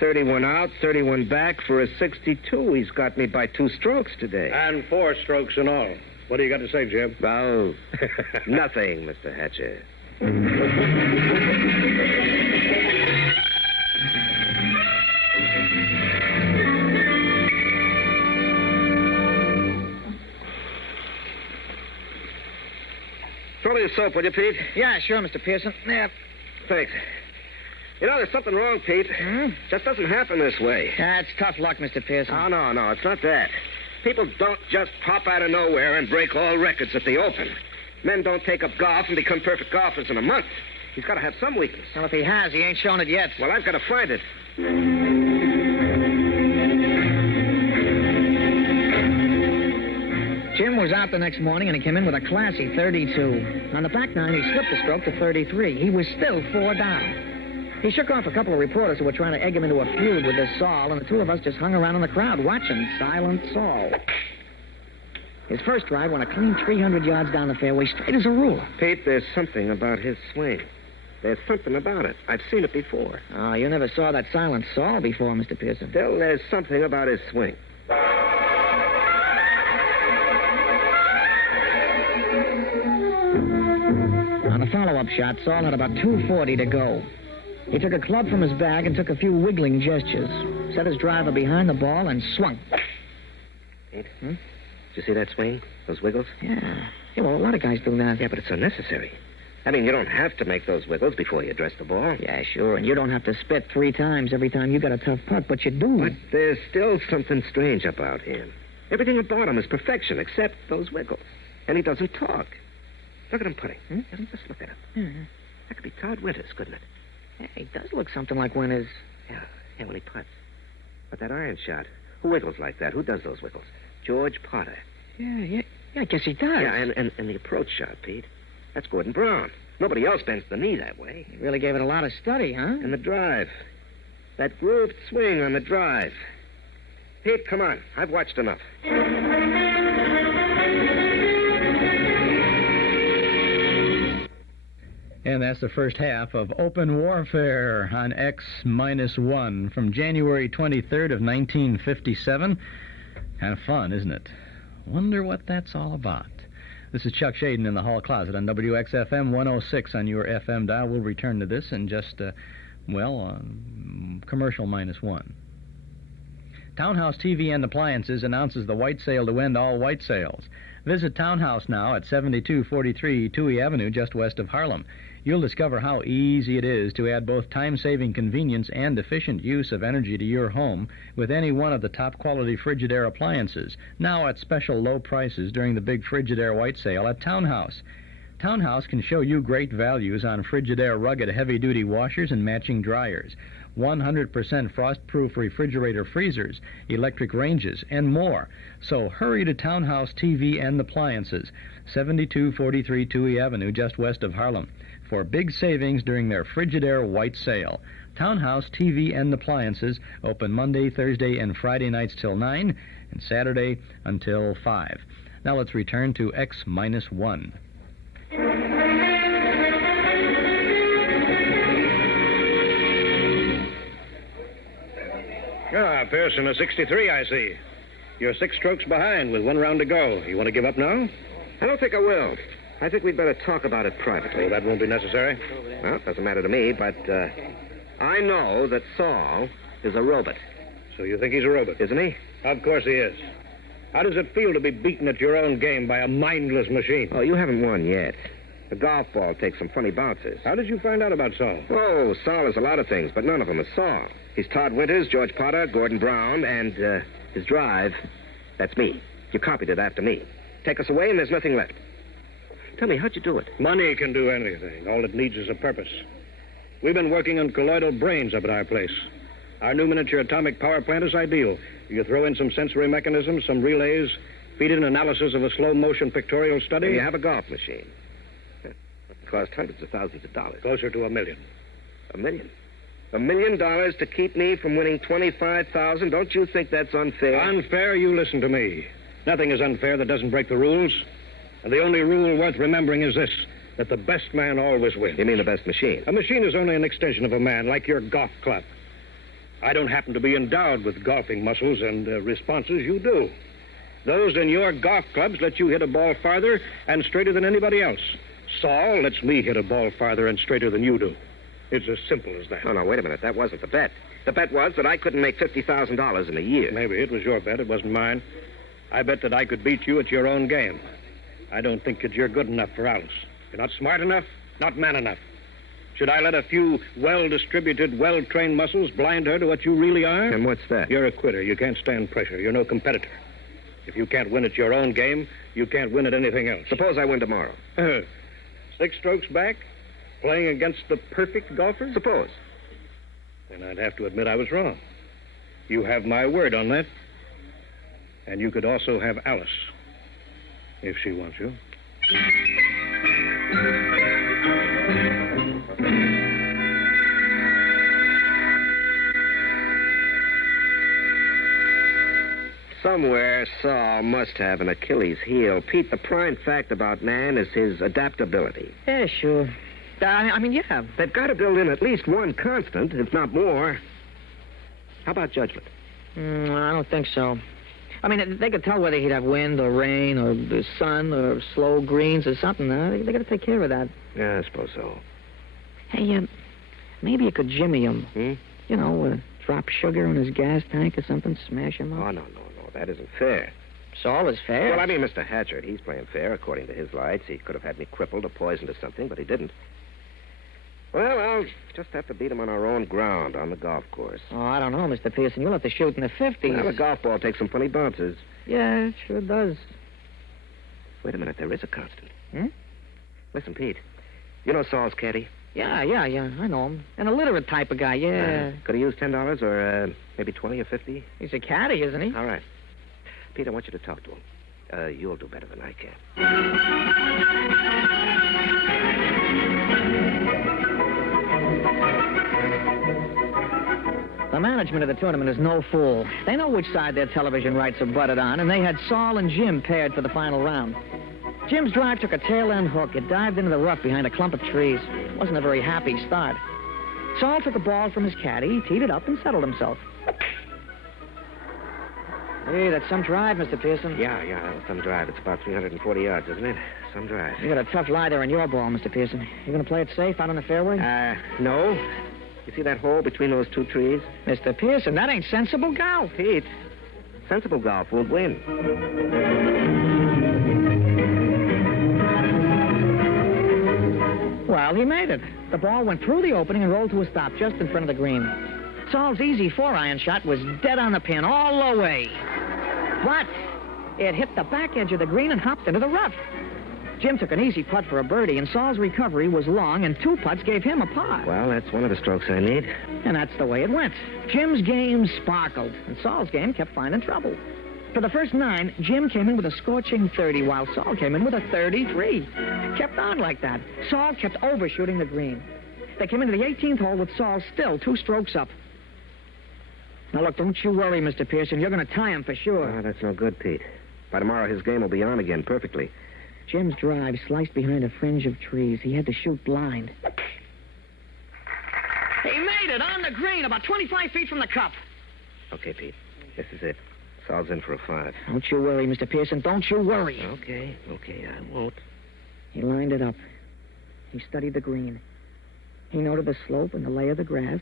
31 out, 31 back for a 62. He's got me by 2 strokes today. And 4 strokes in all. What do you got to say, Jim? Oh, nothing, Mr. Hatcher. Throw me the soap, will you, Pete? Yeah, sure, Mr. Pearson. Yeah. Thanks. You know, there's something wrong, Pete. Just doesn't happen this way. That's tough luck, Mr. Pearson. Oh, no, it's not that. People don't just pop out of nowhere and break all records at the Open. Men don't take up golf and become perfect golfers in a month. He's got to have some weakness. Well, if he has, he ain't shown it yet. Well, I've got to find it. Jim was out the next morning, and he came in with a classy 32. On the back nine, he slipped a stroke to 33. He was still 4 down. He shook off a couple of reporters who were trying to egg him into a feud with this Saul, and the two of us just hung around in the crowd watching Silent Saul. His first drive went a clean 300 yards down the fairway, straight as a ruler. Pete, there's something about his swing. There's something about it. I've seen it before. Oh, you never saw that Silent Saul before, Mr. Pearson. Still, there's something about his swing. On the follow-up shot, Saul had about 240 to go. He took a club from his bag and took a few wiggling gestures, set his driver behind the ball, and swung. Pete, did you see that swing? Those wiggles? Yeah, well, a lot of guys do that. Yeah, but it's unnecessary. I mean, you don't have to make those wiggles before you address the ball. Yeah, sure, and you don't have to spit 3 times every time you got a tough putt, but you do. But there's still something strange about him. Everything about him is perfection except those wiggles. And he doesn't talk. Look at him putting. Just look at him. Mm-hmm. That could be Todd Winters, couldn't it? Yeah, he does look something like Winters. Yeah, when he putts. But that iron shot, who wiggles like that? Who does those wiggles? George Potter. Yeah, I guess he does. Yeah, and the approach shot, Pete. That's Gordon Brown. Nobody else bends the knee that way. He really gave it a lot of study, huh? And the drive. That grooved swing on the drive. Pete, come on. I've watched enough. And that's the first half of Open Warfare on X-1 from January 23rd of 1957. Kind of fun, isn't it? Wonder what that's all about. This is Chuck Shaden in the hall closet on WXFM 106 on your FM dial. We'll return to this in just, commercial -1. Townhouse TV and Appliances announces the white sale to end all white sales. Visit Townhouse now at 7243 Touhy Avenue, just west of Harlem. You'll discover how easy it is to add both time-saving convenience and efficient use of energy to your home with any one of the top-quality Frigidaire appliances, now at special low prices during the big Frigidaire white sale at Townhouse. Townhouse can show you great values on Frigidaire rugged heavy-duty washers and matching dryers, 100% frost-proof refrigerator freezers, electric ranges, and more. So hurry to Townhouse TV and Appliances, 7243 Touhy Avenue, just west of Harlem, for big savings during their Frigidaire White Sale. Townhouse TV and Appliances open Monday, Thursday, and Friday nights till 9, and Saturday until 5. Now let's return to X-1. Pearson, a 63, I see. You're 6 strokes behind with 1 round to go. You want to give up now? I don't think I will. I think we'd better talk about it privately. Oh, that won't be necessary. Well, it doesn't matter to me, but I know that Saul is a robot. So you think he's a robot? Isn't he? Of course he is. How does it feel to be beaten at your own game by a mindless machine? Oh, you haven't won yet. The golf ball takes some funny bounces. How did you find out about Saul? Oh, Saul is a lot of things, but none of them is Saul. He's Todd Winters, George Potter, Gordon Brown, and his drive, that's me. You copied it after me. Take us away and there's nothing left. Tell me, how'd you do it? Money can do anything. All it needs is a purpose. We've been working on colloidal brains up at our place. Our new miniature atomic power plant is ideal. You throw in some sensory mechanisms, some relays, feed in analysis of a slow-motion pictorial study. And you have a golf machine. It cost hundreds of thousands of dollars. Closer to $1 million. $1 million? $1 million to keep me from winning $25,000? Don't you think that's unfair? Unfair? You listen to me. Nothing is unfair that doesn't break the rules. And the only rule worth remembering is this, that the best man always wins. You mean the best machine? A machine is only an extension of a man, like your golf club. I don't happen to be endowed with golfing muscles and responses. You do. Those in your golf clubs let you hit a ball farther and straighter than anybody else. Saul lets me hit a ball farther and straighter than you do. It's as simple as that. Oh, no, wait a minute. That wasn't the bet. The bet was that I couldn't make $50,000 in a year. Maybe it was your bet. It wasn't mine. I bet that I could beat you at your own game. I don't think that you're good enough for Alice. You're not smart enough, not man enough. Should I let a few well-distributed, well-trained muscles blind her to what you really are? And what's that? You're a quitter. You can't stand pressure. You're no competitor. If you can't win at your own game, you can't win at anything else. Suppose I win tomorrow. 6 strokes back? Playing against the perfect golfer? Suppose. Then I'd have to admit I was wrong. You have my word on that. And you could also have Alice, if she wants you. Somewhere, Saul must have an Achilles heel. Pete, the prime fact about man is his adaptability. Yeah, sure. Yeah. They've got to build in at least one constant, if not more. How about judgment? I don't think so. They could tell whether he'd have wind or rain or the sun or slow greens or something. They got to take care of that. Yeah, I suppose so. Hey, maybe you could jimmy him. You know, drop sugar in his gas tank or something, smash him up. Oh, no. That isn't fair. Saul is fair? Well, I mean, Mr. Hatchard, he's playing fair according to his lights. He could have had me crippled or poisoned or something, but he didn't. Well, I'll just have to beat him on our own ground on the golf course. Oh, I don't know, Mr. Pearson. You'll have to shoot in the 50s. Well, the golf ball takes some funny bounces. Yeah, it sure does. Wait a minute, there is a constant. Listen, Pete, you know Saul's caddy? Yeah, I know him. An illiterate type of guy, yeah. Could he use $10 or maybe 20 or 50? He's a caddy, isn't he? All right. Pete, I want you to talk to him. You'll do better than I can. The management of the tournament is no fool. They know which side their television rights are butted on, and they had Saul and Jim paired for the final round. Jim's drive took a tail-end hook. It dived into the rough behind a clump of trees. Wasn't a very happy start. Saul took a ball from his caddy, teed it up, and settled himself. Hey, that's some drive, Mr. Pearson. Yeah, that's some drive. It's about 340 yards, isn't it? Some drive. You got a tough lie there in your ball, Mr. Pearson. You going to play it safe out on the fairway? No. You see that hole between those 2 trees? Mr. Pearson, that ain't sensible golf. Pete, sensible golf won't win. Well, he made it. The ball went through the opening and rolled to a stop just in front of the green. Saul's easy 4-iron shot was dead on the pin all the way. But it hit the back edge of the green and hopped into the rough. Jim took an easy putt for a birdie, and Saul's recovery was long, and 2 putts gave him a par. Well, that's one of the strokes I need. And that's the way it went. Jim's game sparkled, and Saul's game kept finding trouble. For the first 9, Jim came in with a scorching 30, while Saul came in with a 33. Kept on like that. Saul kept overshooting the green. They came into the 18th hole with Saul still 2 strokes up. Now, look, don't you worry, Mr. Pearson. You're going to tie him for sure. Oh, that's no good, Pete. By tomorrow, his game will be on again perfectly. Jim's drive sliced behind a fringe of trees. He had to shoot blind. He made it on the green, about 25 feet from the cup. Okay, Pete. This is it. Saul's in for a 5. Don't you worry, Mr. Pearson. Don't you worry. Okay, I won't. He lined it up. He studied the green. He noted the slope and the lay of the grass.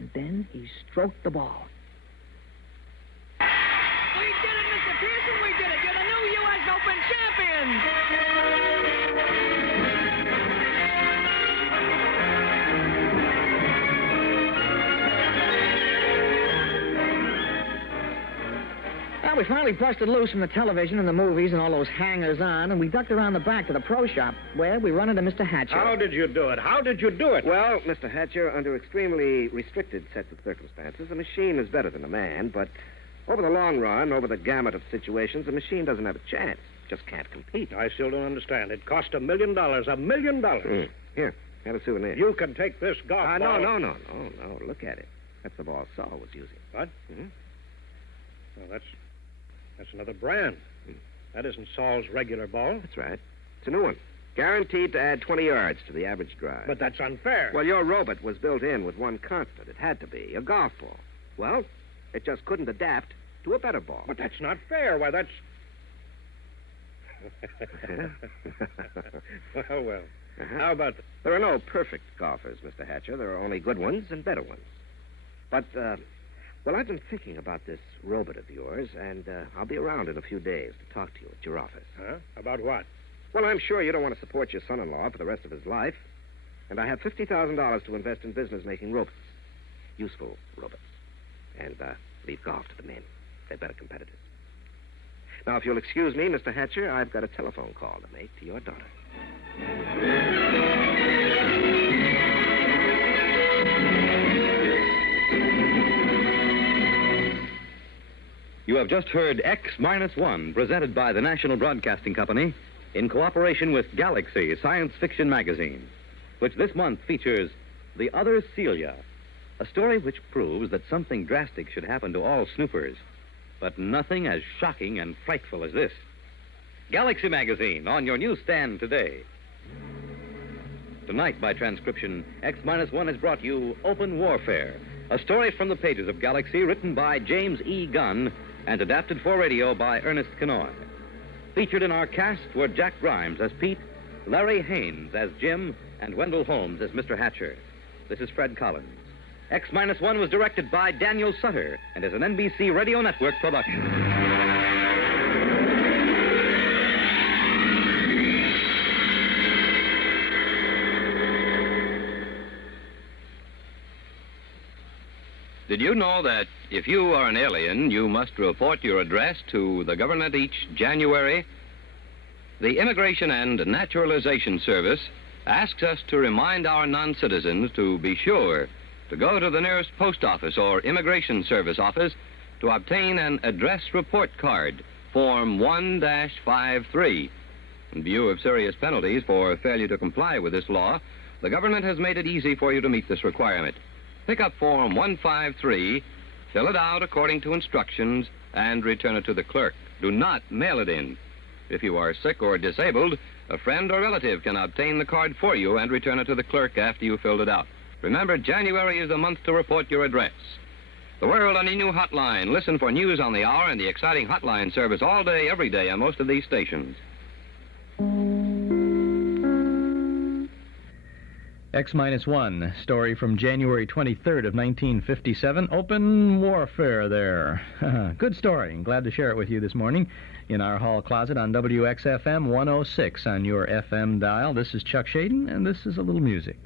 And then he stroked the ball. We did it, Mr. Pearson. We did it. You're the new U.S. Open champion. Well, we finally busted loose from the television and the movies and all those hangers-on, and we ducked around the back to the pro shop, where we run into Mr. Hatcher. How did you do it? How did you do it? Well, Mr. Hatcher, under extremely restricted sets of circumstances, a machine is better than a man, but over the long run, over the gamut of situations, a machine doesn't have a chance. Just can't compete. I still don't understand. It cost $1 million. $1 million. Here, have a souvenir. You can take this golf ball. No. Look at it. That's the ball Saul was using. What? Mm-hmm. Well, that's another brand. That isn't Saul's regular ball. That's right. It's a new one. Guaranteed to add 20 yards to the average drive. But that's unfair. Well, your robot was built in with one constant. It had to be a golf ball. Well, it just couldn't adapt to a better ball. But that's not fair. Why, that's... well. How about... There are no perfect golfers, Mr. Hatcher. There are only good ones and better ones. But, well, I've been thinking about this robot of yours, and I'll be around in a few days to talk to you at your office. Huh? About what? Well, I'm sure you don't want to support your son-in-law for the rest of his life. And I have $50,000 to invest in business-making robots. Useful robots. And leave golf to the men. They're better competitors. Now, if you'll excuse me, Mr. Hatcher, I've got a telephone call to make to your daughter. You have just heard X-1, presented by the National Broadcasting Company in cooperation with Galaxy Science Fiction Magazine, which this month features The Other Celia, a story which proves that something drastic should happen to all snoopers, but nothing as shocking and frightful as this. Galaxy Magazine, on your newsstand today. Tonight, by transcription, X-1 has brought you Open Warfare, a story from the pages of Galaxy written by James E. Gunn and adapted for radio by Ernest Kenoy. Featured in our cast were Jack Grimes as Pete, Larry Haynes as Jim, and Wendell Holmes as Mr. Hatcher. This is Fred Collins. X-1 was directed by Daniel Sutter and is an NBC Radio Network production. Did you know that if you are an alien, you must report your address to the government each January? The Immigration and Naturalization Service asks us to remind our non-citizens to be sure to go to the nearest post office or Immigration Service office to obtain an address report card, Form 1-53. In view of serious penalties for failure to comply with this law, the government has made it easy for you to meet this requirement. Pick up Form 153, fill it out according to instructions, and return it to the clerk. Do not mail it in. If you are sick or disabled, a friend or relative can obtain the card for you and return it to the clerk after you filled it out. Remember, January is the month to report your address. The World on a New Hotline. Listen for news on the hour and the exciting hotline service all day, every day on most of these stations. X-1, story from January 23rd of 1957. Open warfare there. Good story. I'm glad to share it with you this morning in our hall closet on WXFM 106 on your FM dial. This is Chuck Shaden, and this is a little music.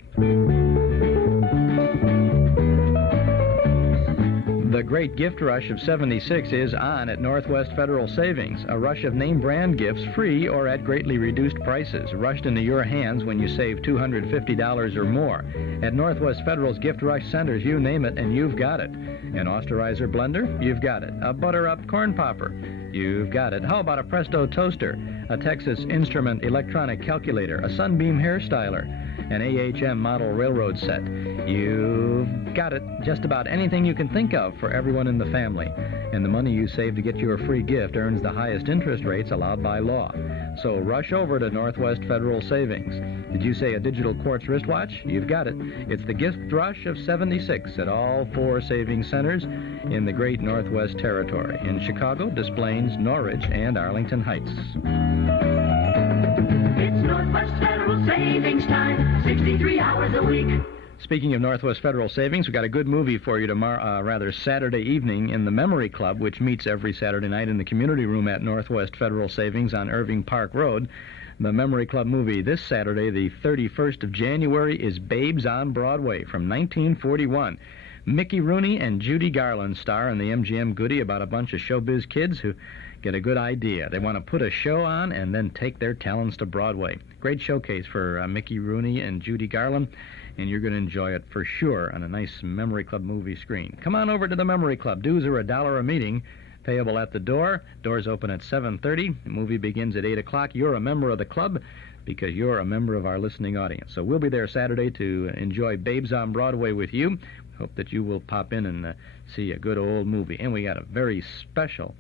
The great gift rush of 76 is on at Northwest Federal Savings. A rush of name brand gifts free or at greatly reduced prices, rushed into your hands when you save $250 or more. At Northwest Federal's gift rush centers, you name it and you've got it. An Austerizer blender? You've got it. A butter-up corn popper? You've got it. How about a Presto toaster? A Texas Instrument electronic calculator? A Sunbeam hair styler? An AHM model railroad set? You've got it. Just about anything you can think of for everyone in the family. And the money you save to get your free gift earns the highest interest rates allowed by law. So rush over to Northwest Federal Savings. Did you say a digital quartz wristwatch? You've got it. It's the gift rush of 76 at all 4 savings centers in the great Northwest Territory, in Chicago, Des Plaines, Norridge, and Arlington Heights. It's Northwest Federal Savings Time, 63 hours a week. Speaking of Northwest Federal Savings, we've got a good movie for you tomorrow, Saturday evening in the Memory Club, which meets every Saturday night in the community room at Northwest Federal Savings on Irving Park Road. The Memory Club movie this Saturday, the 31st of January, is Babes on Broadway from 1941. Mickey Rooney and Judy Garland star in the MGM goodie about a bunch of showbiz kids who get a good idea. They want to put a show on and then take their talents to Broadway. Great showcase for Mickey Rooney and Judy Garland, and you're going to enjoy it for sure on a nice Memory Club movie screen. Come on over to the Memory Club. Dues are $1 a meeting. Payable at the door. Doors open at 7:30. The movie begins at 8 o'clock. You're a member of the club because you're a member of our listening audience. So we'll be there Saturday to enjoy Babes on Broadway with you. Hope that you will pop in and see a good old movie. And we got a very special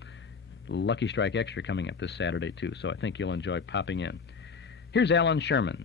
Lucky Strike Extra coming up this Saturday, too. So I think you'll enjoy popping in. Here's Alan Sherman.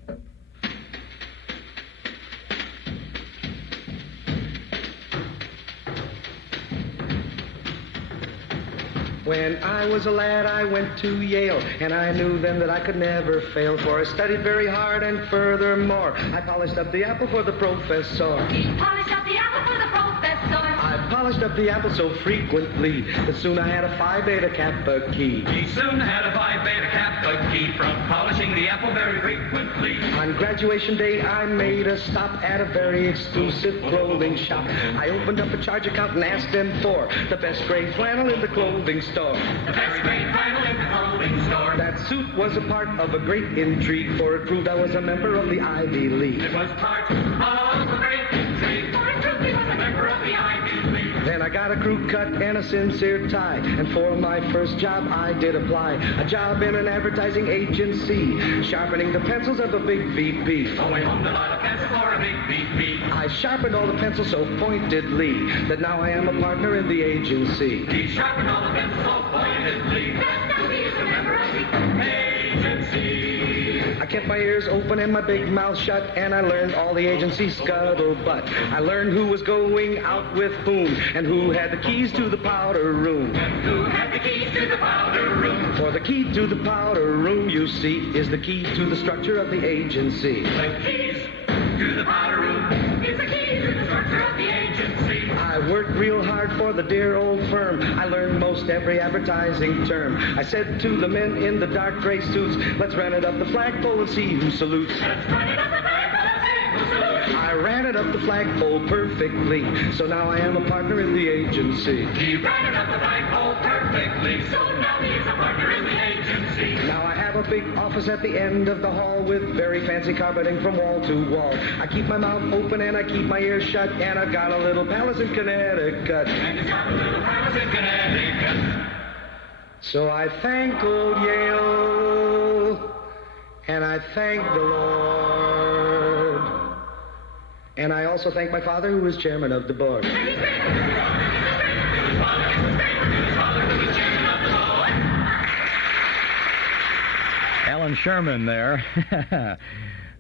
When I was a lad, I went to Yale, and I knew then that I could never fail, for I studied very hard, and furthermore, I polished up the apple for the professor. He polished up the apple for the professor. I polished up the apple so frequently that soon I had a Phi Beta Kappa key. He soon had a Phi Beta Kappa key from polishing the apple very frequently. On graduation day, I made a stop at a very exclusive clothing shop. I opened up a charge account and asked them for the best gray flannel in the clothing store. The best gray flannel in the clothing store. That suit was a part of a great intrigue, for it proved I was a member of the Ivy League. It was part of a great intrigue, for it proved he was a member of the Ivy League. Then I got a crew cut and a sincere tie, and for my first job I did apply. A job in an advertising agency, sharpening the pencils of a big VP. Going home to light a pencil for a big VP. I sharpened all the pencils so pointedly that now I am a partner in the agency. He sharpened all the pencils so pointedly that now he is a member of the agency. I kept my ears open and my big mouth shut, and I learned all the agency scuttlebutt. I learned who was going out with whom, and who had the keys to the powder room. And who had the keys to the powder room. For the key to the powder room, you see, is the key to the structure of the agency. The keys to the powder room is the key to the structure of the agency. I worked real hard for the dear old firm. I learned most every advertising term. I said to the men in the dark gray suits, let's run it up the flagpole and see who salutes. Let's run it up the flagpole and see who salutes. I ran it up the flagpole perfectly, so now I am a partner in the agency. He ran it up the flagpole perfectly, so now he is a partner in the agency. Now I have a big office at the end of the hall with very fancy carpeting from wall to wall. I keep my mouth open and I keep my ears shut, and I've got a little palace in Connecticut. And he's got a little palace in Connecticut. So I thank old Yale, and I thank the Lord, and I also thank my father, who is chairman of the board. Alan Sherman there.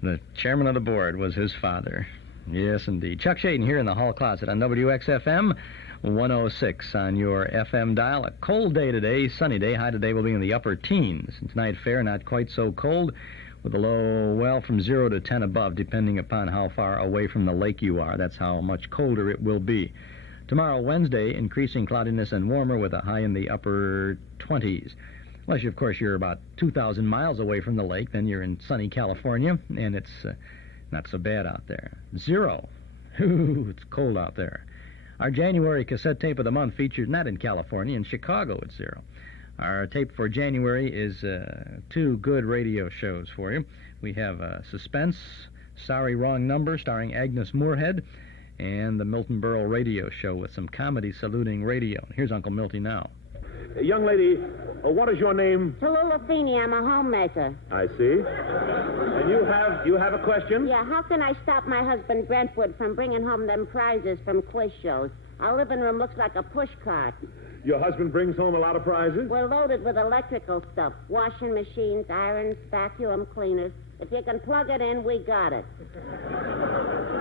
The chairman of the board was his father. Yes, indeed. Chuck Shaden here in the hall closet on WXFM 106 on your FM dial. A cold day today, sunny day. High today will be in the upper teens. Tonight fair, not quite so cold, with a low, well, from 0 to 10 above, depending upon how far away from the lake you are. That's how much colder it will be. Tomorrow, Wednesday, increasing cloudiness and warmer with a high in the upper 20s. Unless, of course, you're about 2,000 miles away from the lake, then you're in sunny California, and it's not so bad out there. 0. Ooh, it's cold out there. Our January cassette tape of the month featured not in California, in Chicago it's 0. Our tape for January is 2 good radio shows for you. We have Suspense, Sorry Wrong Number, starring Agnes Moorehead, and the Milton Berle Radio Show with some comedy saluting radio. Here's Uncle Milty now. Young lady, what is your name? Tallulah Feeney, I'm a homemaker. I see. And you have a question? Yeah, how can I stop my husband Brentwood from bringing home them prizes from quiz shows? Our living room looks like a push cart. Your husband brings home a lot of prizes? We're loaded with electrical stuff. Washing machines, irons, vacuum cleaners. If you can plug it in, we got it.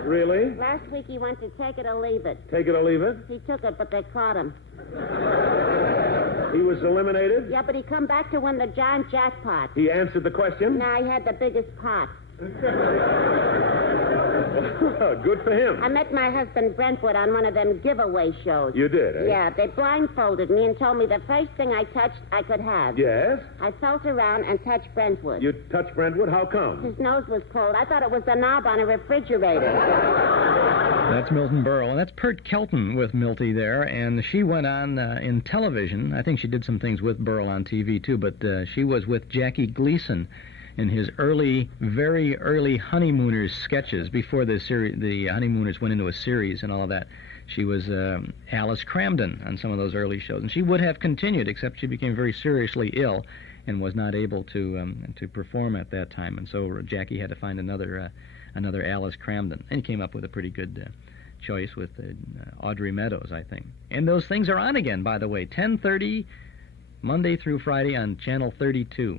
Really? Last week he went to take it or leave it. Take it or leave it? He took it, but they caught him. He was eliminated? Yeah, but he come back to win the giant jackpot. He answered the question? Nah, he had the biggest pot. Good for him. I met my husband Brentwood on one of them giveaway shows. You did, eh? Yeah, they blindfolded me and told me the first thing I touched, I could have. Yes? I felt around and touched Brentwood. You touched Brentwood? How come? His nose was pulled. I thought it was the knob on a refrigerator. That's Milton Berle, and that's Pert Kelton with Milty there, and she went on in television. I think she did some things with Berle on TV, too, but she was with Jackie Gleason in his very early Honeymooners sketches before the Honeymooners went into a series and all of that. She was Alice Cramden on some of those early shows, and she would have continued, except she became very seriously ill and was not able to perform at that time, and so Jackie had to find another Alice Cramden, and he came up with a pretty good choice with Audrey Meadows, I think. And those things are on again, by the way, 10:30 Monday through Friday on Channel 32.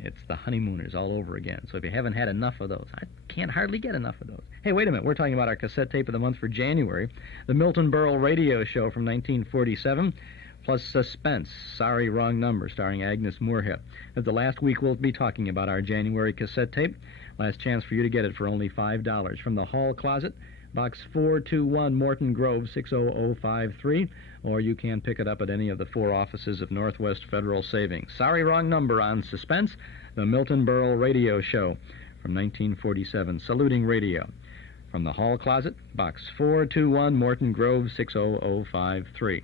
It's the Honeymooners all over again. So if you haven't had enough of those, I can't hardly get enough of those. Hey, wait a minute. We're talking about our cassette tape of the month for January. The Milton Berle Radio Show from 1947, plus Suspense, Sorry Wrong Number, starring Agnes Moorehead. That's the last week we'll be talking about our January cassette tape. Last chance for you to get it for only $5 from the Hall Closet, Box 421, Morton Grove, 60053, or you can pick it up at any of the 4 offices of Northwest Federal Savings. Sorry Wrong Number on Suspense, the Milton Berle Radio Show from 1947, saluting radio. From the Hall Closet, Box 421, Morton Grove, 60053.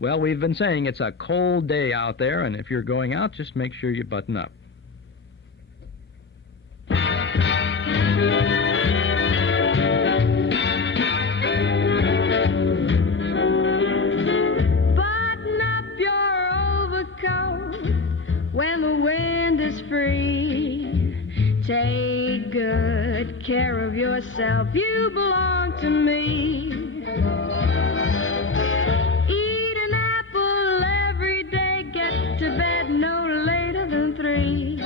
Well, we've been saying it's a cold day out there, and if you're going out, just make sure you button up. Take good care of yourself, you belong to me. Eat an apple every day, get to bed no later than 3.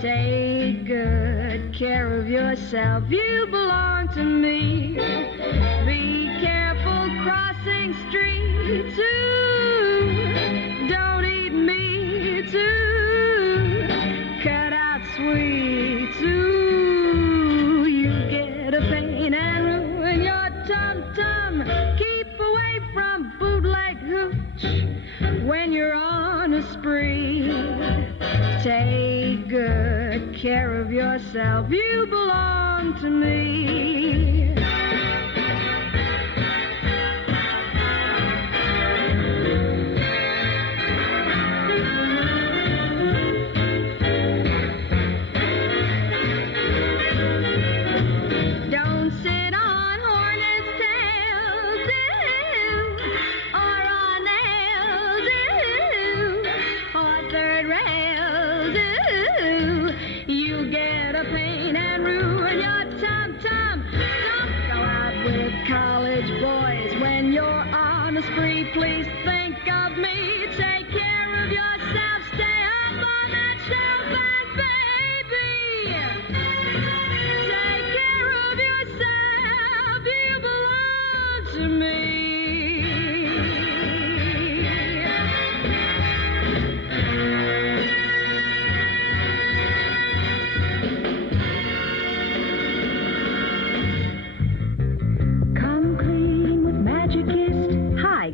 Take good care of yourself, you belong to me. Be careful crossing streets, ooh, don't eat me too. Cut out sweets, ooh, you get a pain and ruin your tum-tum. Keep away from bootleg hooch when you're on a spree. Take good care of yourself, you belong to me. Please think of me. Take care of yourself. Stay up on that shelf and baby, take care of yourself. You belong to me.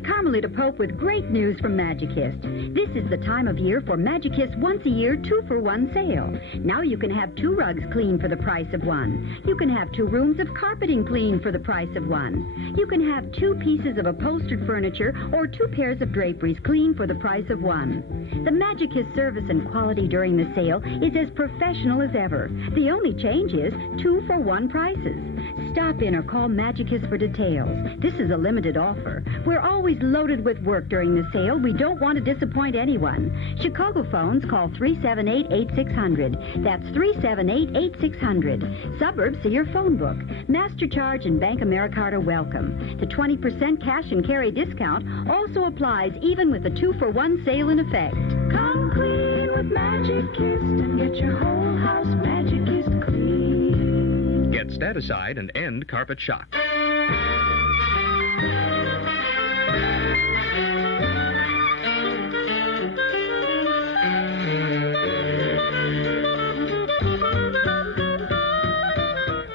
Carmelita Pope with great news from Magicist. This is the time of year for Magicus once-a-year 2-for-1 sale. Now you can have 2 rugs clean for the price of 1. You can have 2 rooms of carpeting clean for the price of 1. You can have 2 pieces of upholstered furniture or 2 pairs of draperies clean for the price of 1. The Magicus service and quality during the sale is as professional as ever. The only change is 2-for-1 prices. Stop in or call Magicus for details. This is a limited offer. We're always loaded with work during the sale. We don't want to disappoint anyone. Chicago phones call 378-8600. That's 378-8600. Suburbs, see your phone book. Master Charge and Bank Americard are welcome. The 20% cash and carry discount also applies even with the 2-for-1 sale in effect. Come clean with Magicus and get your whole house Magicus clean. Get Staticide and end carpet shock.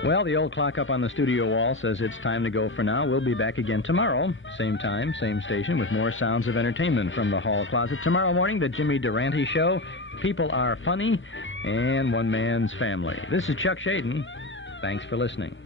Well, the old clock up on the studio wall says it's time to go for now. We'll be back again tomorrow, same time, same station, with more sounds of entertainment from the hall closet. Tomorrow morning, the Jimmy Durante Show, People Are Funny, and One Man's Family. This is Chuck Shaden. Thanks for listening.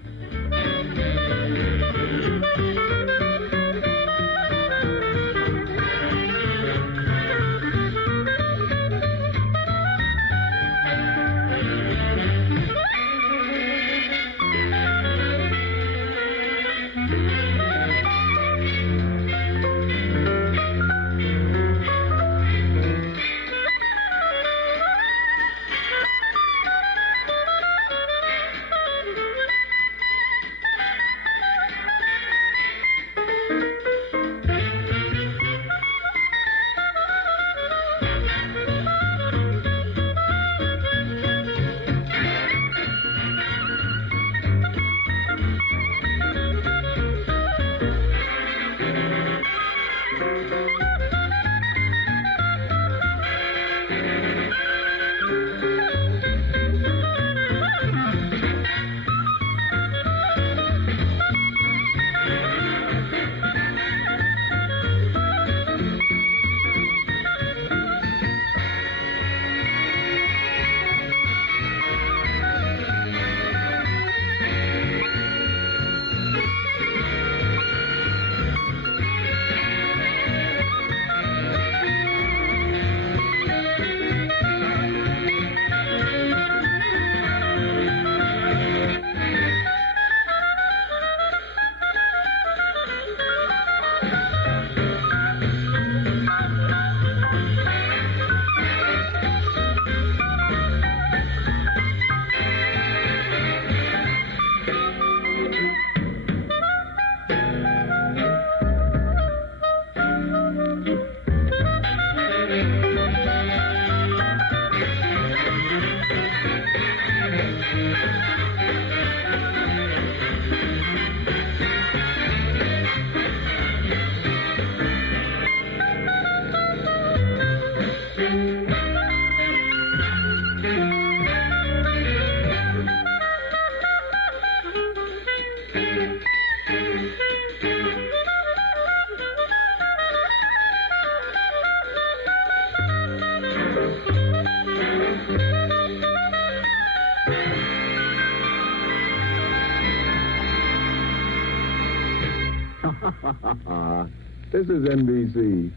This is NBC.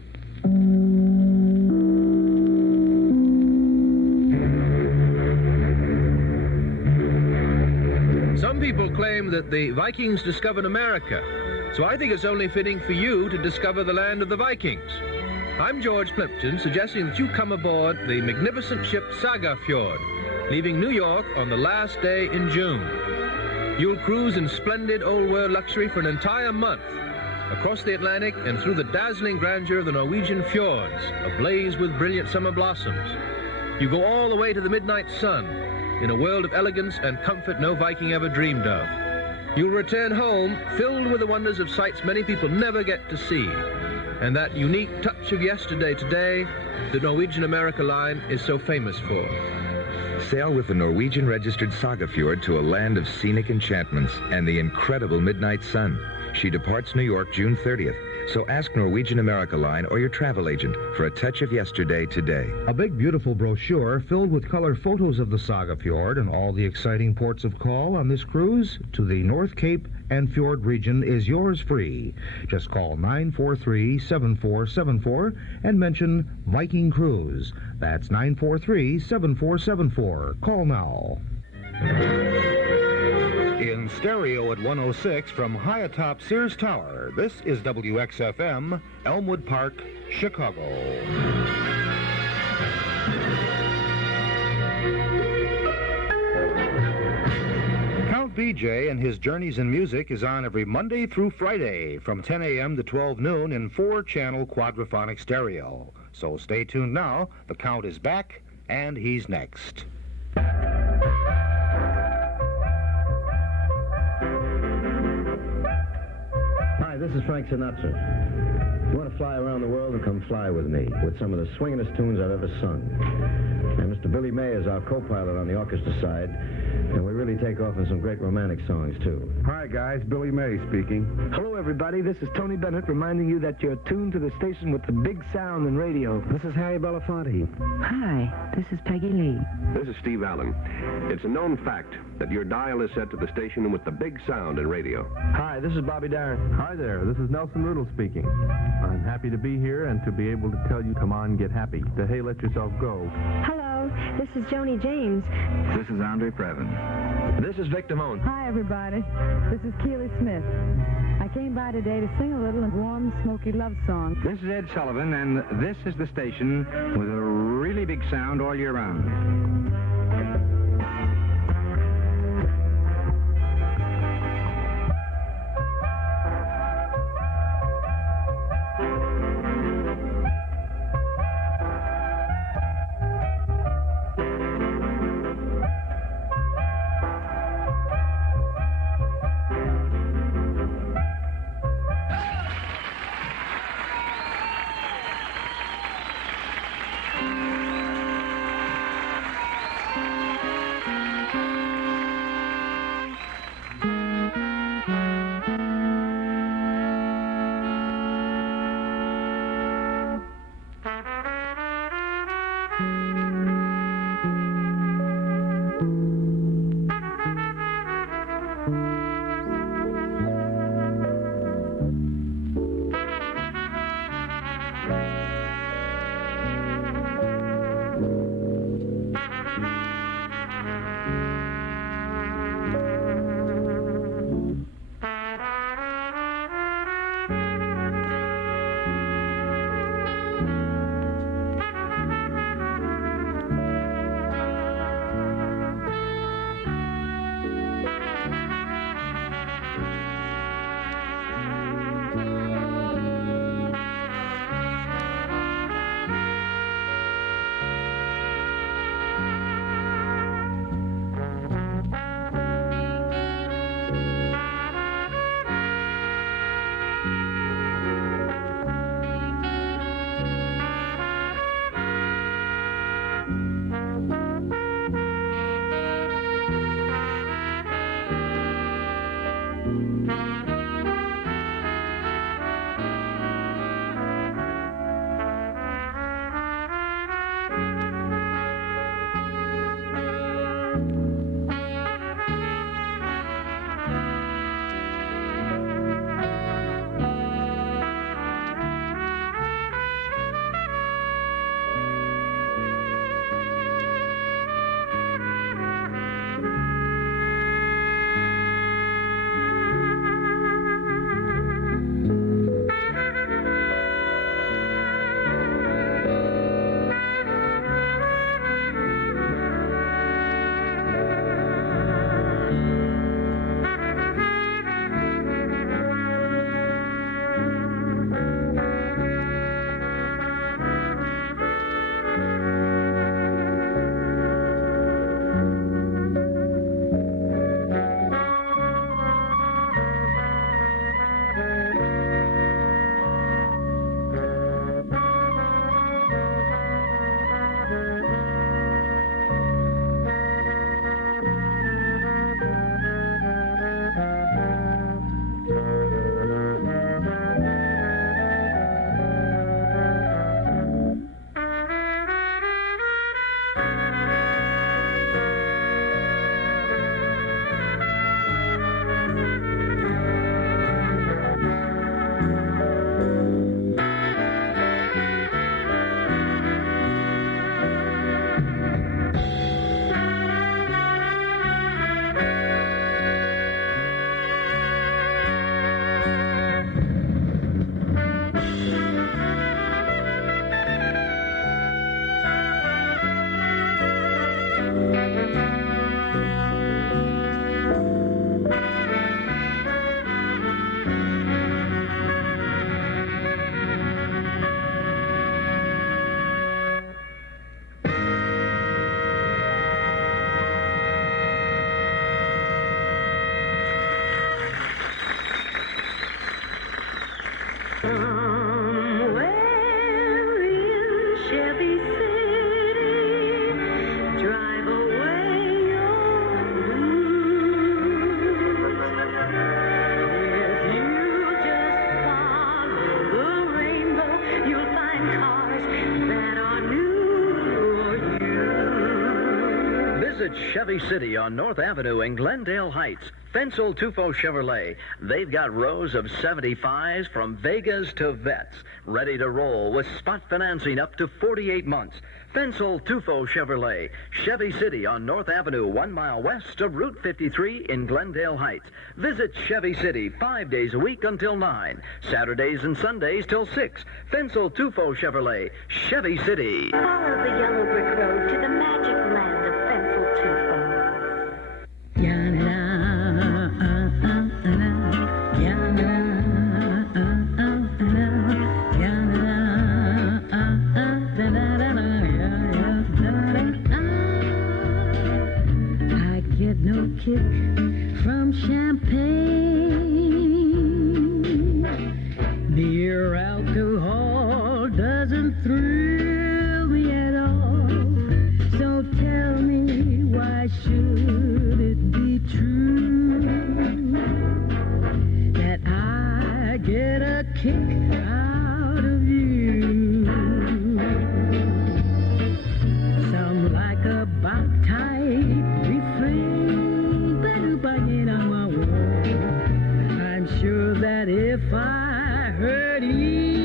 Some people claim that the Vikings discovered America, so I think it's only fitting for you to discover the land of the Vikings. I'm George Plimpton, suggesting that you come aboard the magnificent ship Saga Fjord, leaving New York on the last day in June. You'll cruise in splendid old-world luxury for an entire month, across the Atlantic and through the dazzling grandeur of the Norwegian fjords, ablaze with brilliant summer blossoms. You go all the way to the midnight sun, in a world of elegance and comfort no Viking ever dreamed of. You'll return home filled with the wonders of sights many people never get to see, and that unique touch of yesterday today the Norwegian America line is so famous for. Sail with the Norwegian-registered Saga Fjord to a land of scenic enchantments and the incredible midnight sun. She departs New York June 30th. So ask Norwegian America Line or your travel agent for a touch of yesterday today. A big, beautiful brochure filled with color photos of the Saga Fjord and all the exciting ports of call on this cruise to the North Cape and Fjord region is yours free. Just call 943-7474 and mention Viking Cruise. That's 943-7474. Call now. In stereo at 106 from high atop Sears Tower, this is WXFM, Elmwood Park, Chicago. Count BJ and his Journeys in Music is on every Monday through Friday from 10 a.m. to 12 noon in 4-channel quadraphonic stereo. So stay tuned now. The Count is back, and he's next. Hi, this is Frank Sinatra. If you want to fly around the world, then come fly with me, with some of the swingin'est tunes I've ever sung. And Mr. Billy May is our co-pilot on the orchestra side, and we really take off in some great romantic songs, too. Hi, guys. Billy May speaking. Hello, everybody. This is Tony Bennett reminding you that you're tuned to the station with the big sound and radio. This is Harry Belafonte. Hi, this is Peggy Lee. This is Steve Allen. It's a known fact that your dial is set to the station with the big sound and radio. Hi, this is Bobby Darin. Hi there. This is Nelson Riddle speaking. I'm happy to be here and to be able to tell you, come on, get happy. To Hey, Let Yourself Go. Hello, this is Joni James. This is Andre Previn. This is Vic Damone. Hi, everybody. This is Keely Smith. I came by today to sing a little warm, smoky love song. This is Ed Sullivan, and this is the station with a really big sound all year round. Somewhere in Chevy City, drive away your blues. If you just follow the rainbow, you'll find cars that are new for you. Visit Chevy City on North Avenue in Glendale Heights. Fensel Tufo Chevrolet. They've got rows of 75s from Vegas to Vets, ready to roll with spot financing up to 48 months. Fensel Tufo Chevrolet. Chevy City on North Avenue, 1 mile west of Route 53 in Glendale Heights. Visit Chevy City 5 days a week until 9. Saturdays and Sundays till 6. Fensel Tufo Chevrolet. Chevy City. Follow the yellow brick road to the magic land of Fensel Tufo. I get no kick from champagne. Beer alcohol doesn't thrill me at all. So tell me, why should it be true that I get a kick out of you? Some like a Bach-type refrain, I'm sure that if I heard it